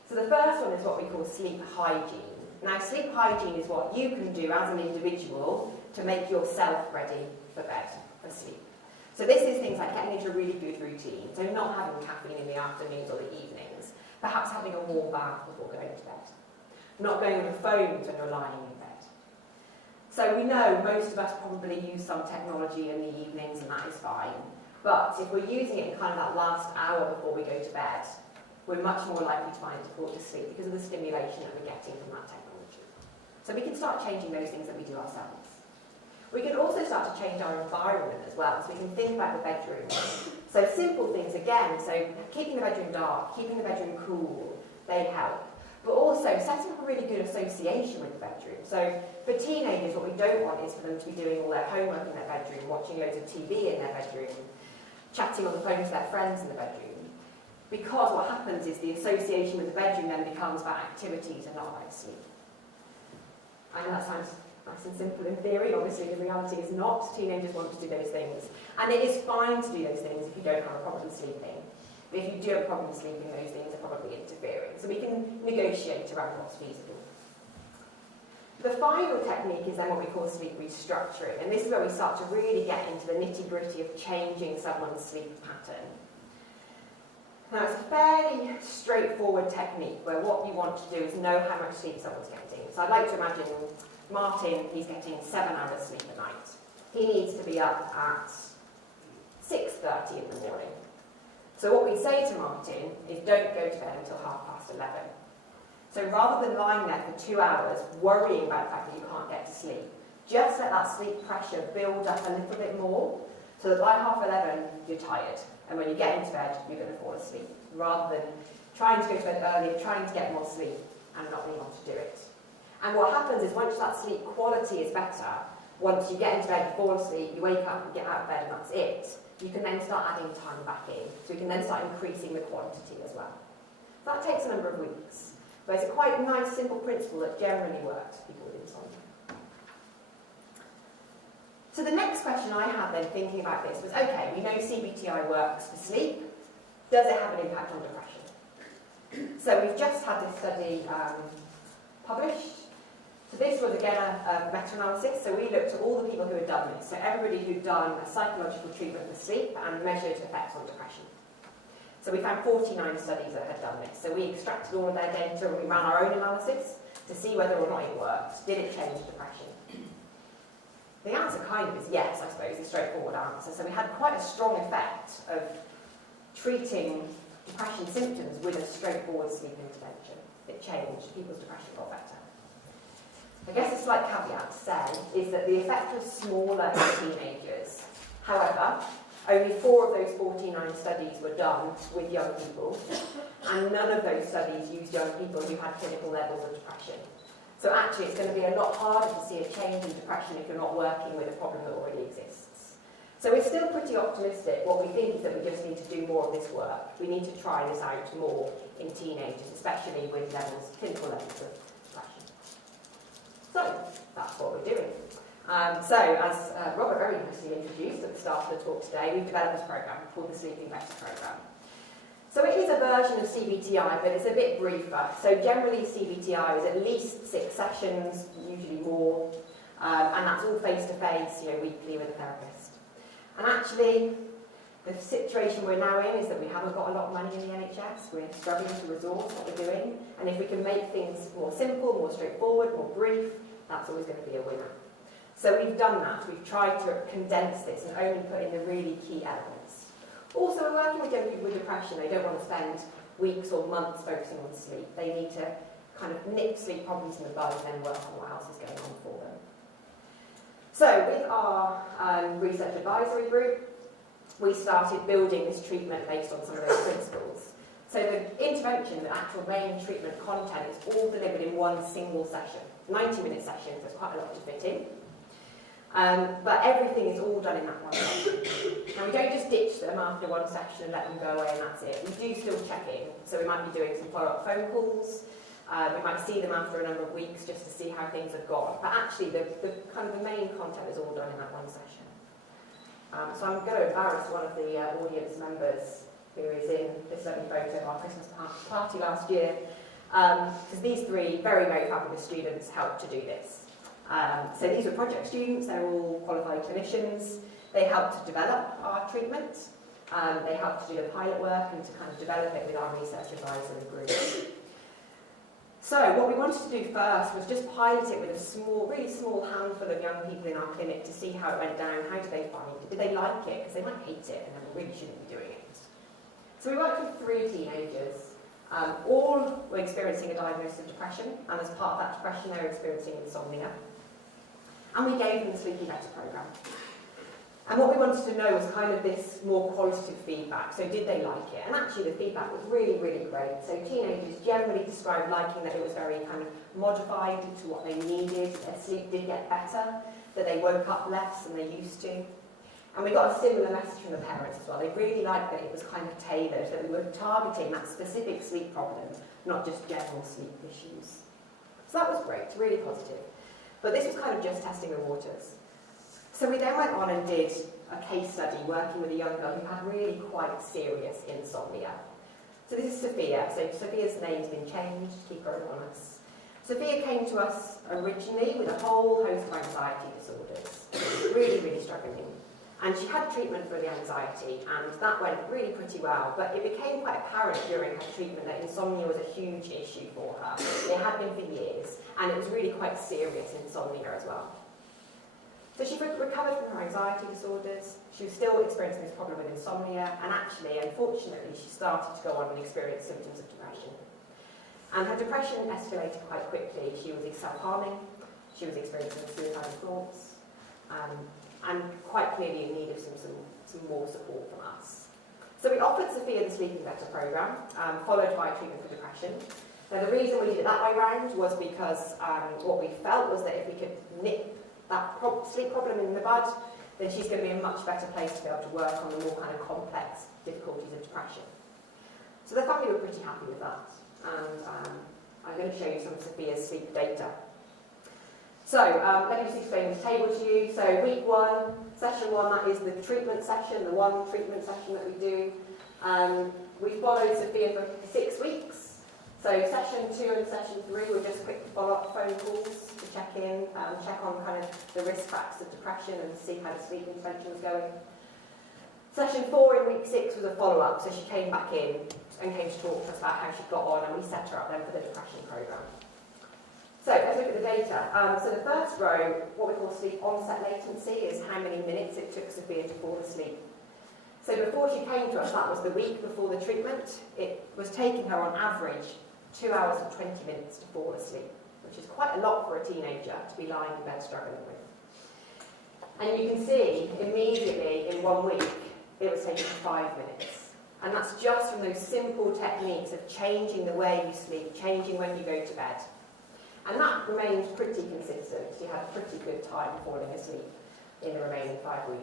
So the first one is what we call sleep hygiene. Now, sleep hygiene is what you can do as an individual to make yourself ready for bed, for sleep. So this is things like getting into a really good routine, so not having caffeine in the afternoons or the evenings, perhaps having a warm bath before going to bed, not going on your phones when you're lying in bed. So we know most of us probably use some technology in the evenings, and that is fine. But if we're using it in kind of that last hour before we go to bed, we're much more likely to find it difficult to sleep because of the stimulation that we're getting from that technology. So we can start changing those things that we do ourselves. We can also start to change our environment as well, so we can think about the bedroom. So simple things again, so keeping the bedroom dark, keeping the bedroom cool, they help. But also setting up a really good association with the bedroom. So for teenagers, what we don't want is for them to be doing all their homework in their bedroom, watching loads of TV in their bedroom, chatting on the phone to their friends in the bedroom. Because what happens is the association with the bedroom then becomes about activities and not about sleep. I know that sounds nice and simple in theory. Obviously, the reality is not. Teenagers want to do those things. And it is fine to do those things if you don't have a problem sleeping. But if you do have a problem sleeping, those things are probably interfering. So we can negotiate around what's feasible. The final technique is then what we call sleep restructuring. And this is where we start to really get into the nitty-gritty of changing someone's sleep pattern. Now, it's a fairly straightforward technique where what you want to do is know how much sleep someone's getting. So I'd like to imagine Martin, he's getting 7 hours sleep a night. He needs to be up at 6:30 in the morning. So what we say to Martin is don't go to bed until 11:30. So rather than lying there for 2 hours worrying about the fact that you can't get to sleep, just let that sleep pressure build up a little bit more so that by 11:30 you're tired. And when you get into bed, you're going to fall asleep, rather than trying to go to bed earlier, trying to get more sleep, and not being able to do it. And what happens is once that sleep quality is better, once you get into bed, you fall asleep, you wake up, you get out of bed, and that's it, you can then start adding time back in. So you can then start increasing the quantity as well. That takes a number of weeks. But it's a quite nice, simple principle that generally works for people with insomnia. So the next question I had then thinking about this was, okay, we know CBTI works for sleep. Does it have an impact on depression? So we've just had this study published. So this was, again, a meta-analysis. So we looked at all the people who had done this. So everybody who'd done a psychological treatment for sleep and measured effects on depression. So we found 49 studies that had done this. So we extracted all of their data and we ran our own analysis to see whether or not it worked. Did it change depression? The answer kind of is yes, I suppose, the straightforward answer. So we had quite a strong effect of treating depression symptoms with a straightforward sleep intervention. It changed, people's depression got better. I guess a slight caveat to say is that the effect was smaller in teenagers. However, only 4 of those 49 studies were done with young people, and none of those studies used young people who had clinical levels of depression. So actually it's going to be a lot harder to see a change in depression if you're not working with a problem that already exists. So we're still pretty optimistic. What we think is that we just need to do more of this work. We need to try this out more in teenagers, especially with clinical levels of depression. So that's what we're doing. So as Robert very nicely introduced at the start of the talk today, we've developed this program called the Sleeping Better program. So it is a version of CBTI, but it's a bit briefer. So generally CBTI is at least 6 sessions, usually more, and that's all face-to-face, weekly with a therapist. And actually, the situation we're now in is that we haven't got a lot of money in the NHS. We're struggling to resource what we're doing, and if we can make things more simple, more straightforward, more brief, that's always going to be a winner. So we've done that. We've tried to condense this and only put in the really key elements. Also, we're working with young people with depression. They don't want to spend weeks or months focusing on sleep. They need to kind of nip sleep problems in the bud and then work on what else is going on for them. So with our research advisory group, we started building this treatment based on some of those principles. So the intervention, the actual main treatment content is all delivered in one single session, 90-minute session, so it's quite a lot to fit in. But everything is all done in that one session. And we don't just ditch them after one session and let them go away and that's it. We do still check in. So we might be doing some follow-up phone calls. We might see them after a number of weeks just to see how things have gone. But actually, the main content is all done in that one session. So I'm going to embarrass one of the audience members who is in this lovely photo of our Christmas party last year. Because these 3 very, very fabulous students helped to do this. So these were project students, they're all qualified clinicians. They helped to develop our treatment. They helped to do the pilot work and to kind of develop it with our research advisory group. So what we wanted to do first was just pilot it with a really small handful of young people in our clinic to see how it went down, how did they find it, did they like it, because they might hate it and then we really shouldn't be doing it. So we worked with 3 teenagers. All were experiencing a diagnosis of depression, and as part of that depression they were experiencing insomnia. And we gave them the Sleeping Better program. And what we wanted to know was kind of this more qualitative feedback. So did they like it? And actually the feedback was really, really great. So teenagers generally described liking that it was very kind of modified to what they needed. Their sleep did get better, that they woke up less than they used to. And we got a similar message from the parents as well. They really liked that it was kind of tailored, that we were targeting that specific sleep problem, not just general sleep issues. So that was great, really positive. But this was kind of just testing the waters. So we then went on and did a case study working with a young girl who had really quite serious insomnia. So this is Sophia. So Sophia's name's been changed to keep her anonymous. Sophia came to us originally with a whole host of anxiety disorders, really, really struggling. And she had treatment for the anxiety, and that went really pretty well. But it became quite apparent during her treatment that insomnia was a huge issue for her. It had been for years, and it was really quite serious insomnia as well. So she recovered from her anxiety disorders. She was still experiencing this problem with insomnia, and actually, unfortunately, she started to go on and experience symptoms of depression. And her depression escalated quite quickly. She was self-harming, she was experiencing suicidal thoughts, and quite clearly in need of some more support from us. So we offered Sophia the Sleeping Better programme, followed by treatment for depression. Now the reason we did it that way round was because what we felt was that if we could nip that sleep problem in the bud, then she's going to be in a much better place to be able to work on the more kind of complex difficulties of depression. So the family were pretty happy with that, and I'm going to show you some of Sophia's sleep data. So let me just explain the table to you. So week 1, session 1, that is the treatment session, the one treatment session that we do. We followed Sophia for 6 weeks. So session 2 and session 3 were just quick follow-up phone calls to check in, check on kind of the risk factors of depression and see how the sleep intervention was going. Session 4 in week 6 was a follow-up, so she came back in and came to talk to us about how she got on, and we set her up then for the depression programme. So let's look at the data. So the first row, what we call sleep onset latency, is how many minutes it took Sophia to fall asleep. So before she came to us, that was the week before the treatment, it was taking her on average 2 hours and 20 minutes to fall asleep, which is quite a lot for a teenager to be lying in bed struggling with. And you can see immediately in 1 week, it was taking 5 minutes. And that's just from those simple techniques of changing the way you sleep, changing when you go to bed. And that remained pretty consistent. She had a pretty good time falling asleep in the remaining 5 weeks.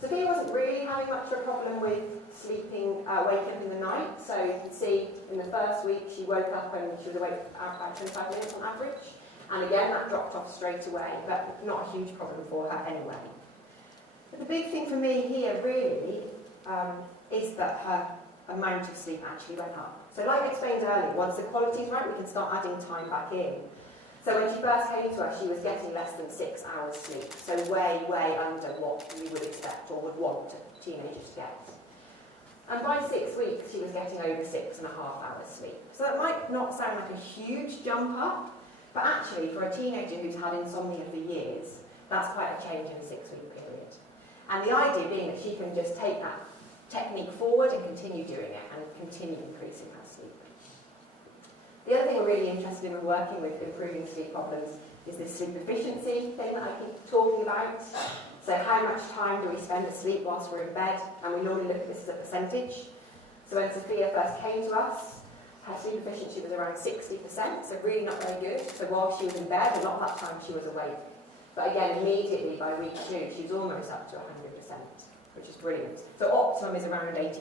Sophia wasn't really having much of a problem with sleeping, waking up in the night. So you can see in the first week she woke up and she was awake for about 25 minutes on average. And again, that dropped off straight away, but not a huge problem for her anyway. But the big thing for me here really is that her amount of sleep actually went up. So like I explained earlier, once the quality's right, we can start adding time back in. So when she first came to us, she was getting less than 6 hours sleep. So way, way under what we would expect or would want teenagers to get. And by 6 weeks, she was getting over 6.5 hours sleep. So that might not sound like a huge jump up, but actually for a teenager who's had insomnia for years, that's quite a change in a 6-week period. And the idea being that she can just take that technique forward and continue doing it and continue increasing her sleep. The other thing we're really interested in when working with improving sleep problems is this sleep efficiency thing that I keep talking about. So how much time do we spend asleep whilst we're in bed? And we normally look at this as a percentage. So when Sophia first came to us, her sleep efficiency was around 60%, so really not very good. So while she was in bed, a lot of that time she was awake. But again, immediately by week 2, she was almost up to 100%. Which is brilliant. So optimum is around 85%.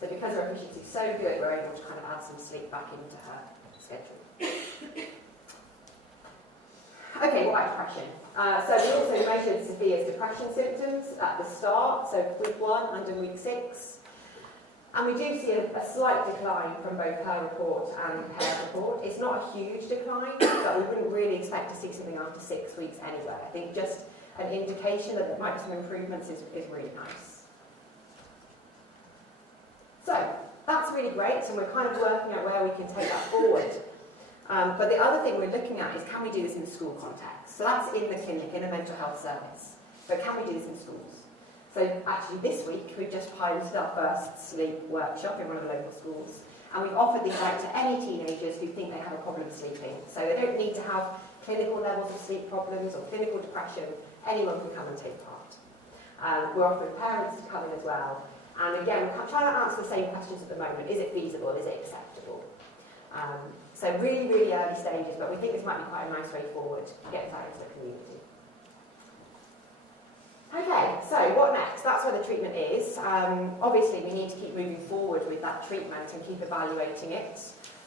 So because her efficiency is so good, we're able to kind of add some sleep back into her schedule. Okay, what about depression? So we also measured Sophia's depression symptoms at the start, so week 1 and in week 6. And we do see a slight decline from both her report and her report. It's not a huge decline, but we wouldn't really expect to see something after 6 weeks anyway. I think just an indication that there might be some improvements is really nice. So that's really great, so we're kind of working out where we can take that forward. But the other thing we're looking at is, can we do this in a school context? So that's in the clinic, in a mental health service. But can we do this in schools? So actually this week we've just piloted our first sleep workshop in one of the local schools. And we've offered these out to any teenagers who think they have a problem sleeping. So they don't need to have clinical levels of sleep problems or clinical depression. Anyone can come and take part. We're offering parents to come in as well. And again, we're trying to answer the same questions at the moment. Is it feasible? Is it acceptable? So really, really early stages, but we think this might be quite a nice way forward to get us out into the community. Okay, so what next? That's where the treatment is. Obviously, we need to keep moving forward with that treatment and keep evaluating it.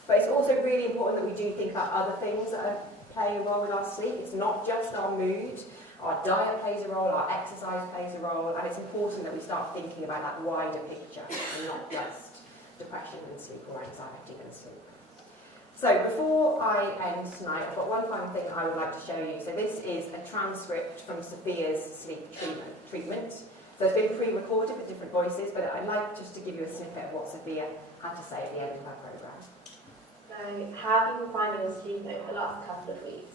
But it's also really important that we do think about other things that are play a role in our sleep. It's not just our mood. Our diet plays a role, our exercise plays a role, and it's important that we start thinking about that wider picture and not just depression and sleep or anxiety and sleep. So before I end tonight, I've got one final thing I would like to show you. So this is a transcript from Sophia's sleep treatment. So it's been pre-recorded with different voices, but I'd like just to give you a snippet of what Sophia had to say at the end of her programme. So, how have you been finding your sleep over the last couple of weeks?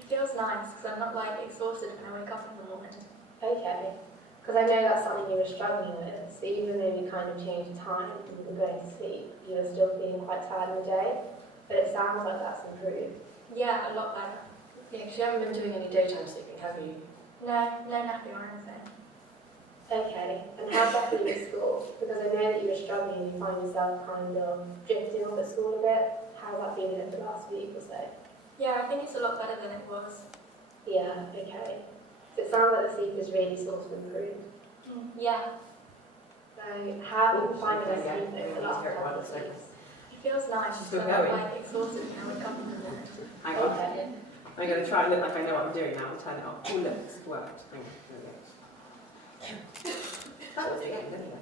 It feels nice because I'm not like exhausted when I wake up in the morning. Okay, because I know that's something you were struggling with, so even though you kind of changed time and you were going to sleep, you were still feeling quite tired in the day, but it sounds like that's improved. Yeah, a lot better. Yeah, because you haven't been doing any daytime sleeping, have you? No napping or anything. Okay, and how's that been at school? Because I know that you were struggling and you find yourself kind of drifting off at school a bit. How's that been over the last week or so? Yeah, I think it's a lot better than it was. Yeah, okay. So it sounds like the sleep has really sort of improved. Yeah, So how have you been finding your sleep over the last Yeah. couple of weeks? it feels nice She's because still I'm not going. like exhausted when I wake up in the morning. Hang on. Okay. I'm going to try and look like I know what I'm doing now and turn it off. Oh, look, it's worked. Hang on. There we go. That was it, didn't it?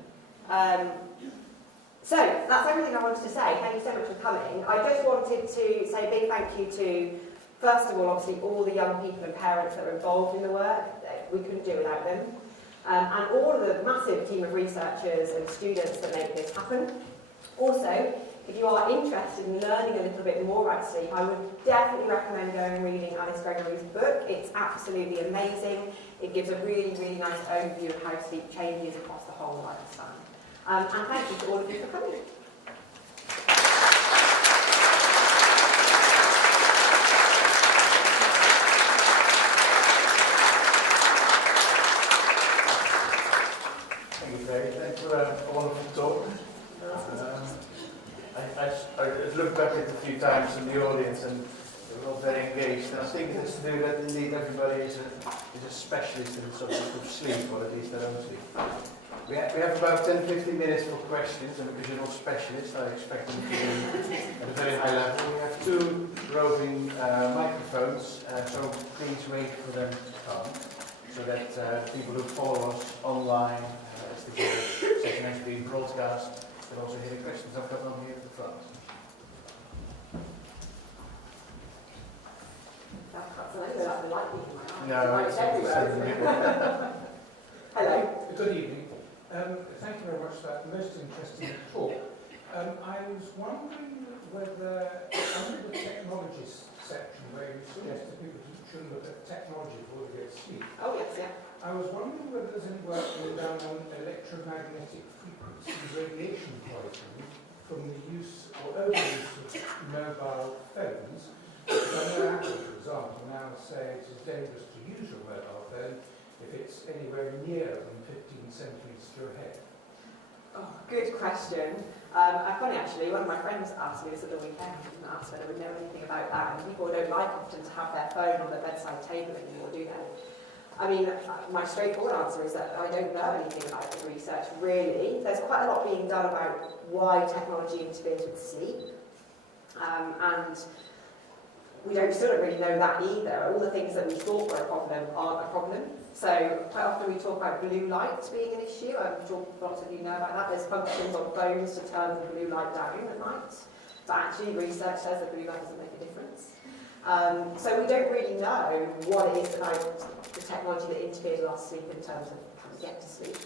So, that's everything I wanted to say. Thank you so much for coming. I just wanted to say a big thank you to, first of all, obviously, all the young people and parents that are involved in the work. We couldn't do without them. And all of the massive team of researchers and students that make this happen. Also, if you are interested in learning a little bit more about sleep, I would definitely recommend going and reading Alice Gregory's book. It's absolutely amazing. It gives a really, really nice overview of how sleep changes across the whole lifespan. And thank you to all of you for coming. Thank you, Kate. Thanks for a wonderful talk. I looked back at a few times in the audience and they were all very engaged. And I think it's to do that indeed everybody is a specialist in the subject of sleep, or at least their own sleep. We have about 10-15 minutes for questions, and because you're not specialists, I expect them to be at a very high level. We have two roving microphones, so please wait for them to come, so that people who follow us online, as the session is being broadcast, can also hear the questions. I've got one here at the front. No, it's everywhere. Hello. Good evening. Thank you very much for that most interesting talk. I was wondering whether, under the technologies section, where you suggested people should look at technology before they get sleep, Oh, yes, yeah. I was wondering whether there's any work being done on electromagnetic frequency radiation poisoning from the use or overuse of mobile phones. Because I know Apple, for example, now say it is dangerous to use your mobile phone if it's anywhere nearer than 15 centimetres to your head. Oh, good question. Funny actually, one of my friends asked me this at the weekend and asked whether we know anything about that. And people don't like often to have their phone on their bedside table anymore, do they? I mean, my straightforward answer is that I don't know anything about the research, really. There's quite a lot being done about why technology interferes with sleep. And we still don't really know that either. All the things that we thought were a problem aren't a problem. So quite often we talk about blue light being an issue. I'm sure lots of you know about that. There's functions on phones to turn the blue light down at night. But actually research says that blue light doesn't make a difference. So we don't really know what it is about the technology that interferes with our sleep in terms of how we get to sleep.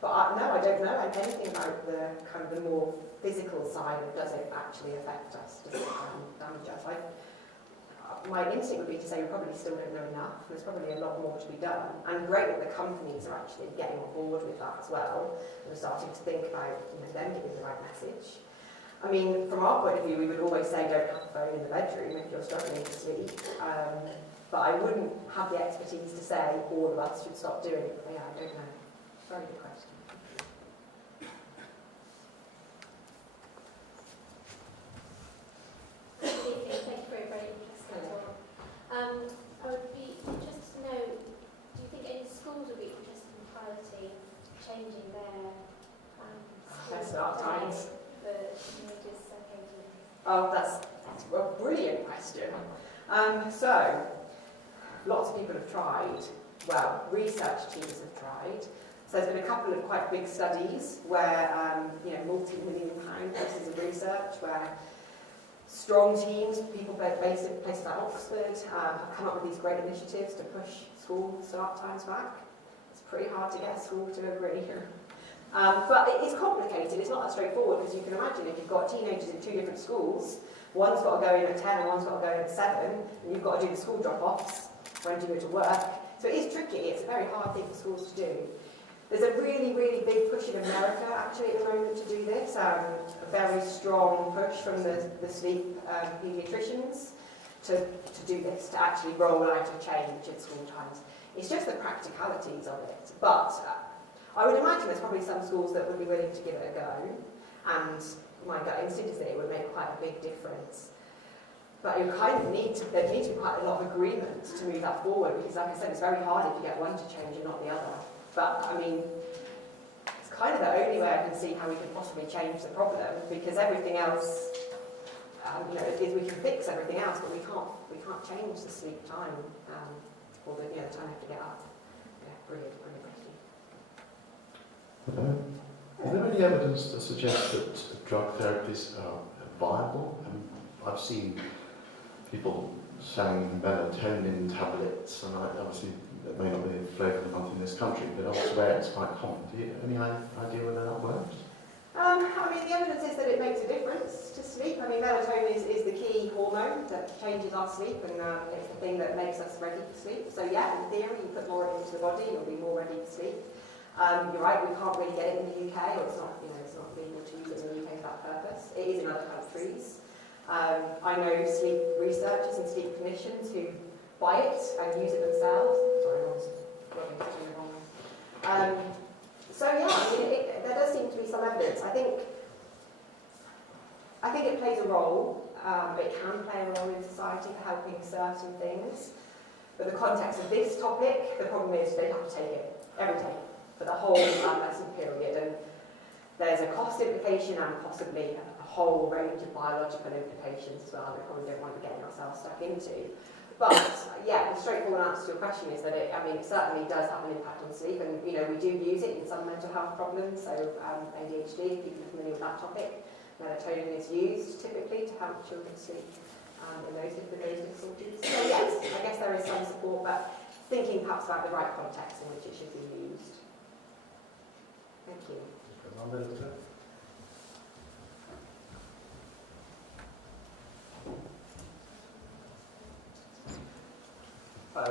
But no, I don't know anything about the kind of the more physical side of does it actually affect us, does it damage us. My instinct would be to say we probably still don't know enough. There's probably a lot more to be done. And great that the companies are actually getting on board with that as well. And starting to think about them giving the right message. I mean, from our point of view, we would always say don't have a phone in the bedroom if you're struggling to sleep. But I wouldn't have the expertise to say all of us should stop doing it. But yeah, I don't know. Very good question. Thank you for a very interesting talk. I would be interested to know, do you think any schools would be interested in piloting changing their Their start times. for teenagers circadian? Oh, that's a brilliant question. So, lots of people have tried, well, research teams have tried. So there's been a couple of quite big studies where, multi-million pound pieces of research where strong teams, people based in places like Oxford, have come up with these great initiatives to push school start times back. It's pretty hard to get a school to agree. But it is complicated, it's not that straightforward, because you can imagine if you've got teenagers in two different schools, one's got to go in at 10 and one's got to go in at 7, and you've got to do the school drop-offs when you go to work. So it is tricky, it's a very hard thing for schools to do. There's a really, really big push in America actually at the moment to do this, a very strong push from the sleep paediatricians to do this, to actually roll out a change at school times. It's just the practicalities of it. But I would imagine there's probably some schools that would be willing to give it a go, and my gut instinct is that it would make quite a big difference. But you kind of there needs to be quite a lot of agreement to move that forward, because like I said, it's very hard if you get one to change and not the other. But, I mean, it's kind of the only way I can see how we can possibly change the problem, because everything else, is we can fix everything else, but we can't change the sleep time, or the time you have to get up. Yeah, brilliant question. Is there any evidence to suggest that drug therapies are viable? I've seen people selling melatonin tablets, and obviously it may not be a flavour of the month in this country, but elsewhere it's quite common. Do you have any idea whether that works? The evidence is that it makes a difference to sleep. Melatonin is the key hormone that changes our sleep, and it's the thing that makes us ready for sleep. So yeah, in theory, you put more into the body, you'll be more ready for sleep. You're right, we can't really get it in the UK, or it's not legal to use it in the UK for that purpose. It is in other countries. I know sleep researchers and sleep clinicians who buy it and use it themselves. Sorry, everyone's rubbing something wrong. There does seem to be some evidence. I think it plays a role. It can play a role in society for helping certain things. But the context of this topic, the problem is they have to take it every day for the whole lesson period. And there's a cost implication and possibly a whole range of biological implications as well that we probably don't want to be getting ourselves stuck into. But yeah, the straightforward answer to your question is that it certainly does have an impact on sleep, and we do use it in some mental health problems. So ADHD, if people are familiar with that topic, melatonin is used typically to help children sleep in those difficulties. So yes, I guess there is some support, but thinking perhaps about the right context in which it should be used. Thank you.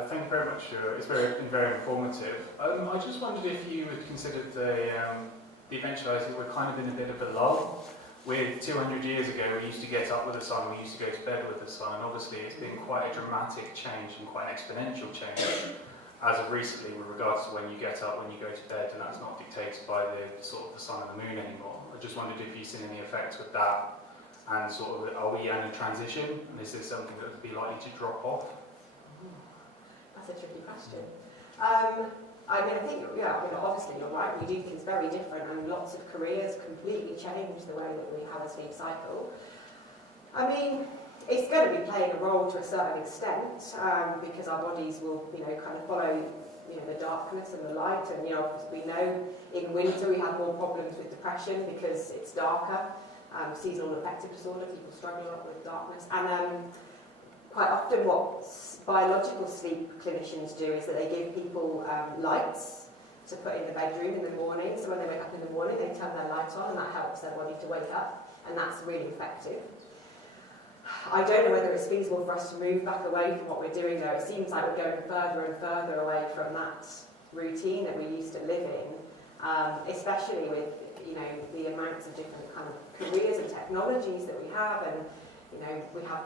Thank you very much. It's very informative. I just wondered if you had considered the eventuality that we're kind of in a bit of a lull. With 200 years ago, we used to get up with the sun, we used to go to bed with the sun, and obviously it's been quite a dramatic change and quite an exponential change as of recently with regards to when you get up, when you go to bed, and that's not dictated by the sun and the moon anymore. I just wondered if you've seen any effects with that, and are we in a transition, and is this something that would be likely to drop off? That's a tricky question. Obviously you're right, we do things very different, and lots of careers completely change the way that we have a sleep cycle. It's going to be playing a role to a certain extent, because our bodies will, kind of follow, the darkness and the light, and, we know in winter we have more problems with depression because it's darker, seasonal affective disorder, people struggle a lot with darkness, and quite often what biological sleep clinicians do is that they give people lights to put in the bedroom in the morning, so when they wake up in the morning they turn their lights on, and that helps their body to wake up, and that's really effective. I don't know whether it's feasible for us to move back away from what we're doing though. It seems like we're going further and further away from that routine that we used to live in, especially with the amounts of different kind of careers and technologies that we have, and we have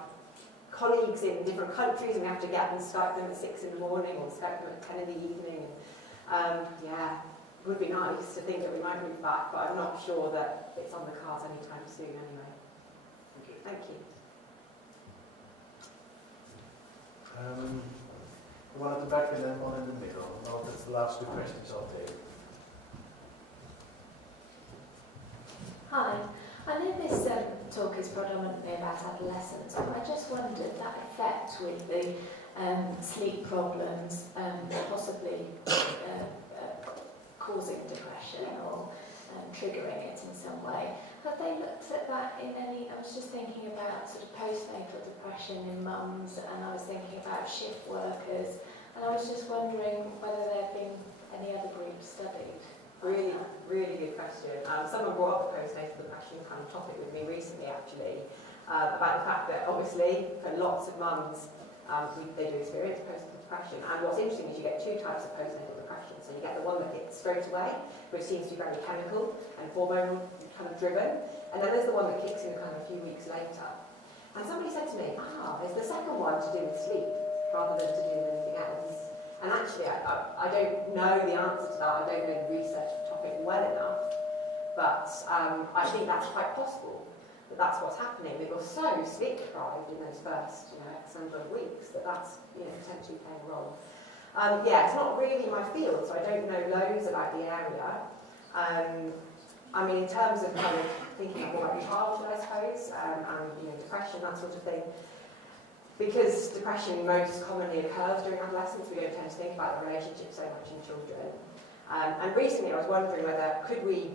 colleagues in different countries, and we have to get them, Skype them at 6 in the morning or Skype them at 10 in the evening. It would be nice to think that we might move back, but I'm not sure that it's on the cards anytime soon anyway. Thank you. One at the back and then one in the middle. Well, that's the last two questions I'll take. Hi. I know this talk is predominantly about adolescents, but I just wondered that effect with the sleep problems possibly causing depression or triggering it in some way. Have they looked at that in any, I was just thinking about sort of postnatal depression in mums, and I was thinking about shift workers, and I was just wondering whether there have been any other groups studied. Really, really good question. Someone brought up the postnatal depression kind of topic with me recently, actually, about the fact that obviously for lots of mums, they do experience postnatal depression. And what's interesting is you get two types of postnatal depression. So you get the one that hits straight away, which seems to be very chemical and hormone kind of driven. And then there's the one that kicks in kind of a few weeks later. And somebody said to me, is the second one to do with sleep rather than to do with anything else? And actually, I don't know the answer to that. I don't know the research topic well enough. But I think that's quite possible, that that's what's happening. We were so sleep deprived in those first, X number of weeks that's, potentially playing a role. Yeah, it's not really my field, so I don't know loads about the area. I mean, in terms of kind of thinking more about childhood, I suppose, and depression, that sort of thing. Because depression most commonly occurs during adolescence, we don't tend to think about the relationship so much in children. And recently I was wondering whether could we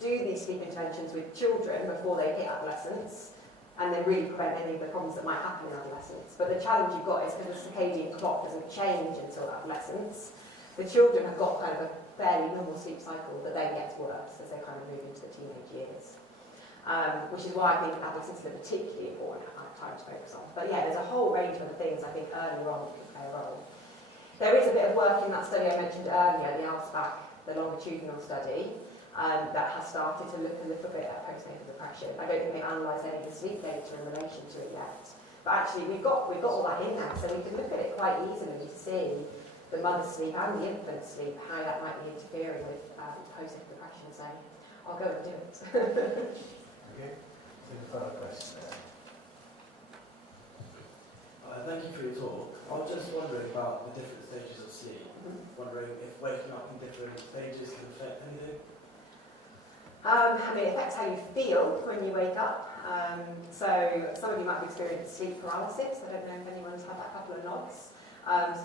do these sleep interventions with children before they hit adolescence, and then really prevent any of the problems that might happen in adolescence. But the challenge you've got is because the circadian clock doesn't change until adolescence, the children have got kind of a fairly normal sleep cycle that then gets worse as they kind of move into the teenage years. Which is why I think adolescence is a particularly important time to focus on. But yeah, there's a whole range of other things I think earlier on can play a role. There is a bit of work in that study I mentioned earlier, the ALSPAC, the longitudinal study, that has started to look a little bit at postnatal depression. I don't think they've analysed any of the sleep data in relation to it yet. But actually we've got all that in there, so we can look at it quite easily to see the mother's sleep and the infant's sleep, how that might be interfering with postnatal depression. So I'll go and do it. Okay, take a further question there. Thank you for your talk. I was just wondering about the different stages of sleep. Wondering if waking up in different stages can affect anything? It affects how you feel when you wake up. So some of you might have experienced sleep paralysis. I don't know if anyone's had that couple of nods.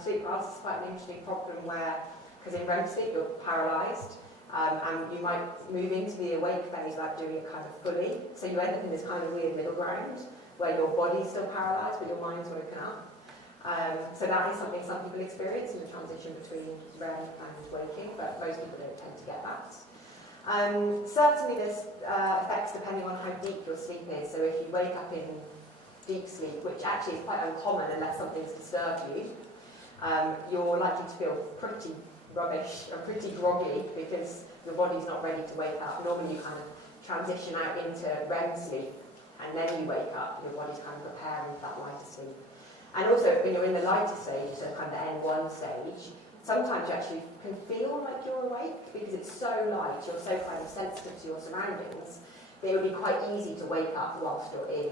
Sleep paralysis is quite an interesting problem where, because in REM sleep you're paralysed, and you might move into the awake phase without doing it kind of fully. So you end up in this kind of weird middle ground where your body's still paralysed but your mind's woken up. So that is something some people experience in the transition between REM and waking, but most people don't tend to get that. Certainly there's effects depending on how deep your sleep is. So if you wake up in deep sleep, which actually is quite uncommon unless something's disturbed you, you're likely to feel pretty rubbish or pretty groggy because your body's not ready to wake up. Normally you kind of transition out into REM sleep and then you wake up, your body's kind of preparing for that lighter sleep. And also when you're in the lighter stage, so kind of the N1 stage, sometimes you actually can feel like you're awake because it's so light, you're so kind of sensitive to your surroundings, that it would be quite easy to wake up whilst you're in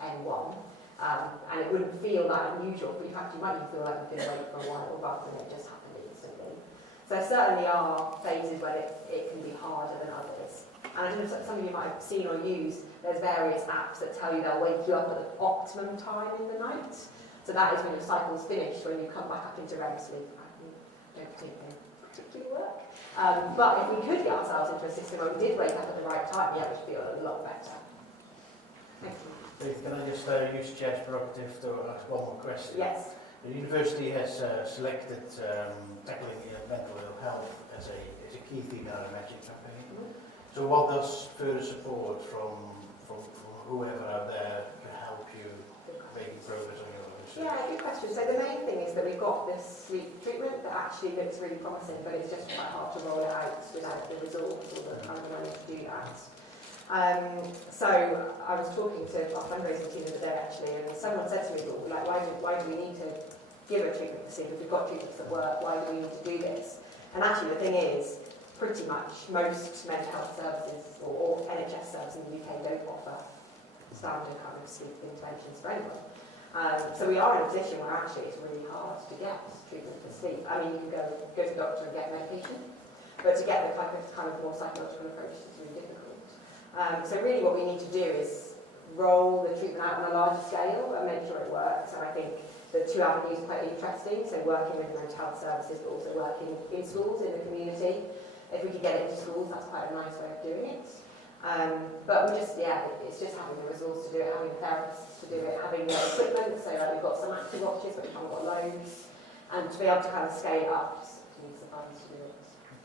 N1. And it wouldn't feel that unusual, but in fact you might even feel like you've been awake for a while rather than it just happened instantly. So there certainly are phases where it can be harder than others. And I don't know if some of you might have seen or used, there's various apps that tell you they'll wake you up at the optimum time in the night. So that is when your cycle's finished, when you come back up into REM sleep. Don't particularly work. But if we could get ourselves into a system where we did wake up at the right time, yeah, we'd feel a lot better. Thank you. Faith, can I just use Chair's prerogative to ask one more question? Yes. The university has selected tackling mental ill health as a key theme in our Magic campaign. So what does further support from whoever out there can help you making progress on your research? Yeah, good question. So the main thing is that we've got this sleep treatment that actually looks really promising, but it's just quite hard to roll it out without the resource or the kind of money to do that. So I was talking to our fundraising team the other day actually, and someone said to me, like, why do we need to give a treatment for sleep? If we've got treatments that work, why do we need to do this? And actually the thing is, pretty much most mental health services or NHS services in the UK don't offer standard kind of sleep interventions for anyone. So we are in a position where actually it's really hard to get treatment for sleep. I mean, you can go to the doctor and get medication, but to get the kind of more psychological approach is really difficult. So really what we need to do is roll the treatment out on a larger scale and make sure it works. And I think the two avenues are quite interesting, so working with mental health services but also working in schools, in the community. If we could get it into schools, that's quite a nice way of doing it. But we just, yeah, it's just having the resource to do it, having therapists to do it, having the equipment, so like we've got some active watches but we haven't got loads, and to be able to kind of scale it up, just needs the funds to do it.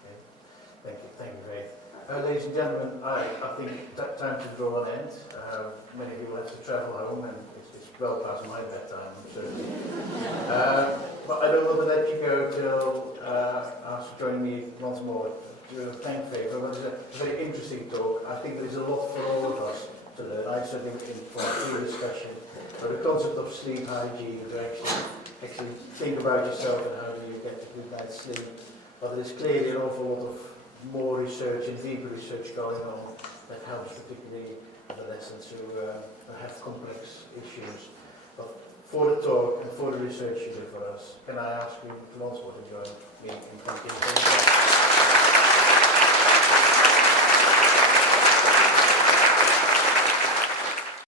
Okay. Thank you, Faith. Ladies and gentlemen, I think time to draw an end. Many people have to travel home and it's well past my bedtime, I'm sure. But I don't want to let you go till after joining me once more to thank Faith. It was a very interesting talk. I think there is a lot for all of us to learn. I said in the discussion, but the concept of sleep hygiene, to actually think about yourself and how do you get a good night's sleep. But there is clearly an awful lot of more research and deeper research going on that helps particularly adolescents who have complex issues. But for the talk and for the research you do for us, can I ask you once more to join me in thanking you?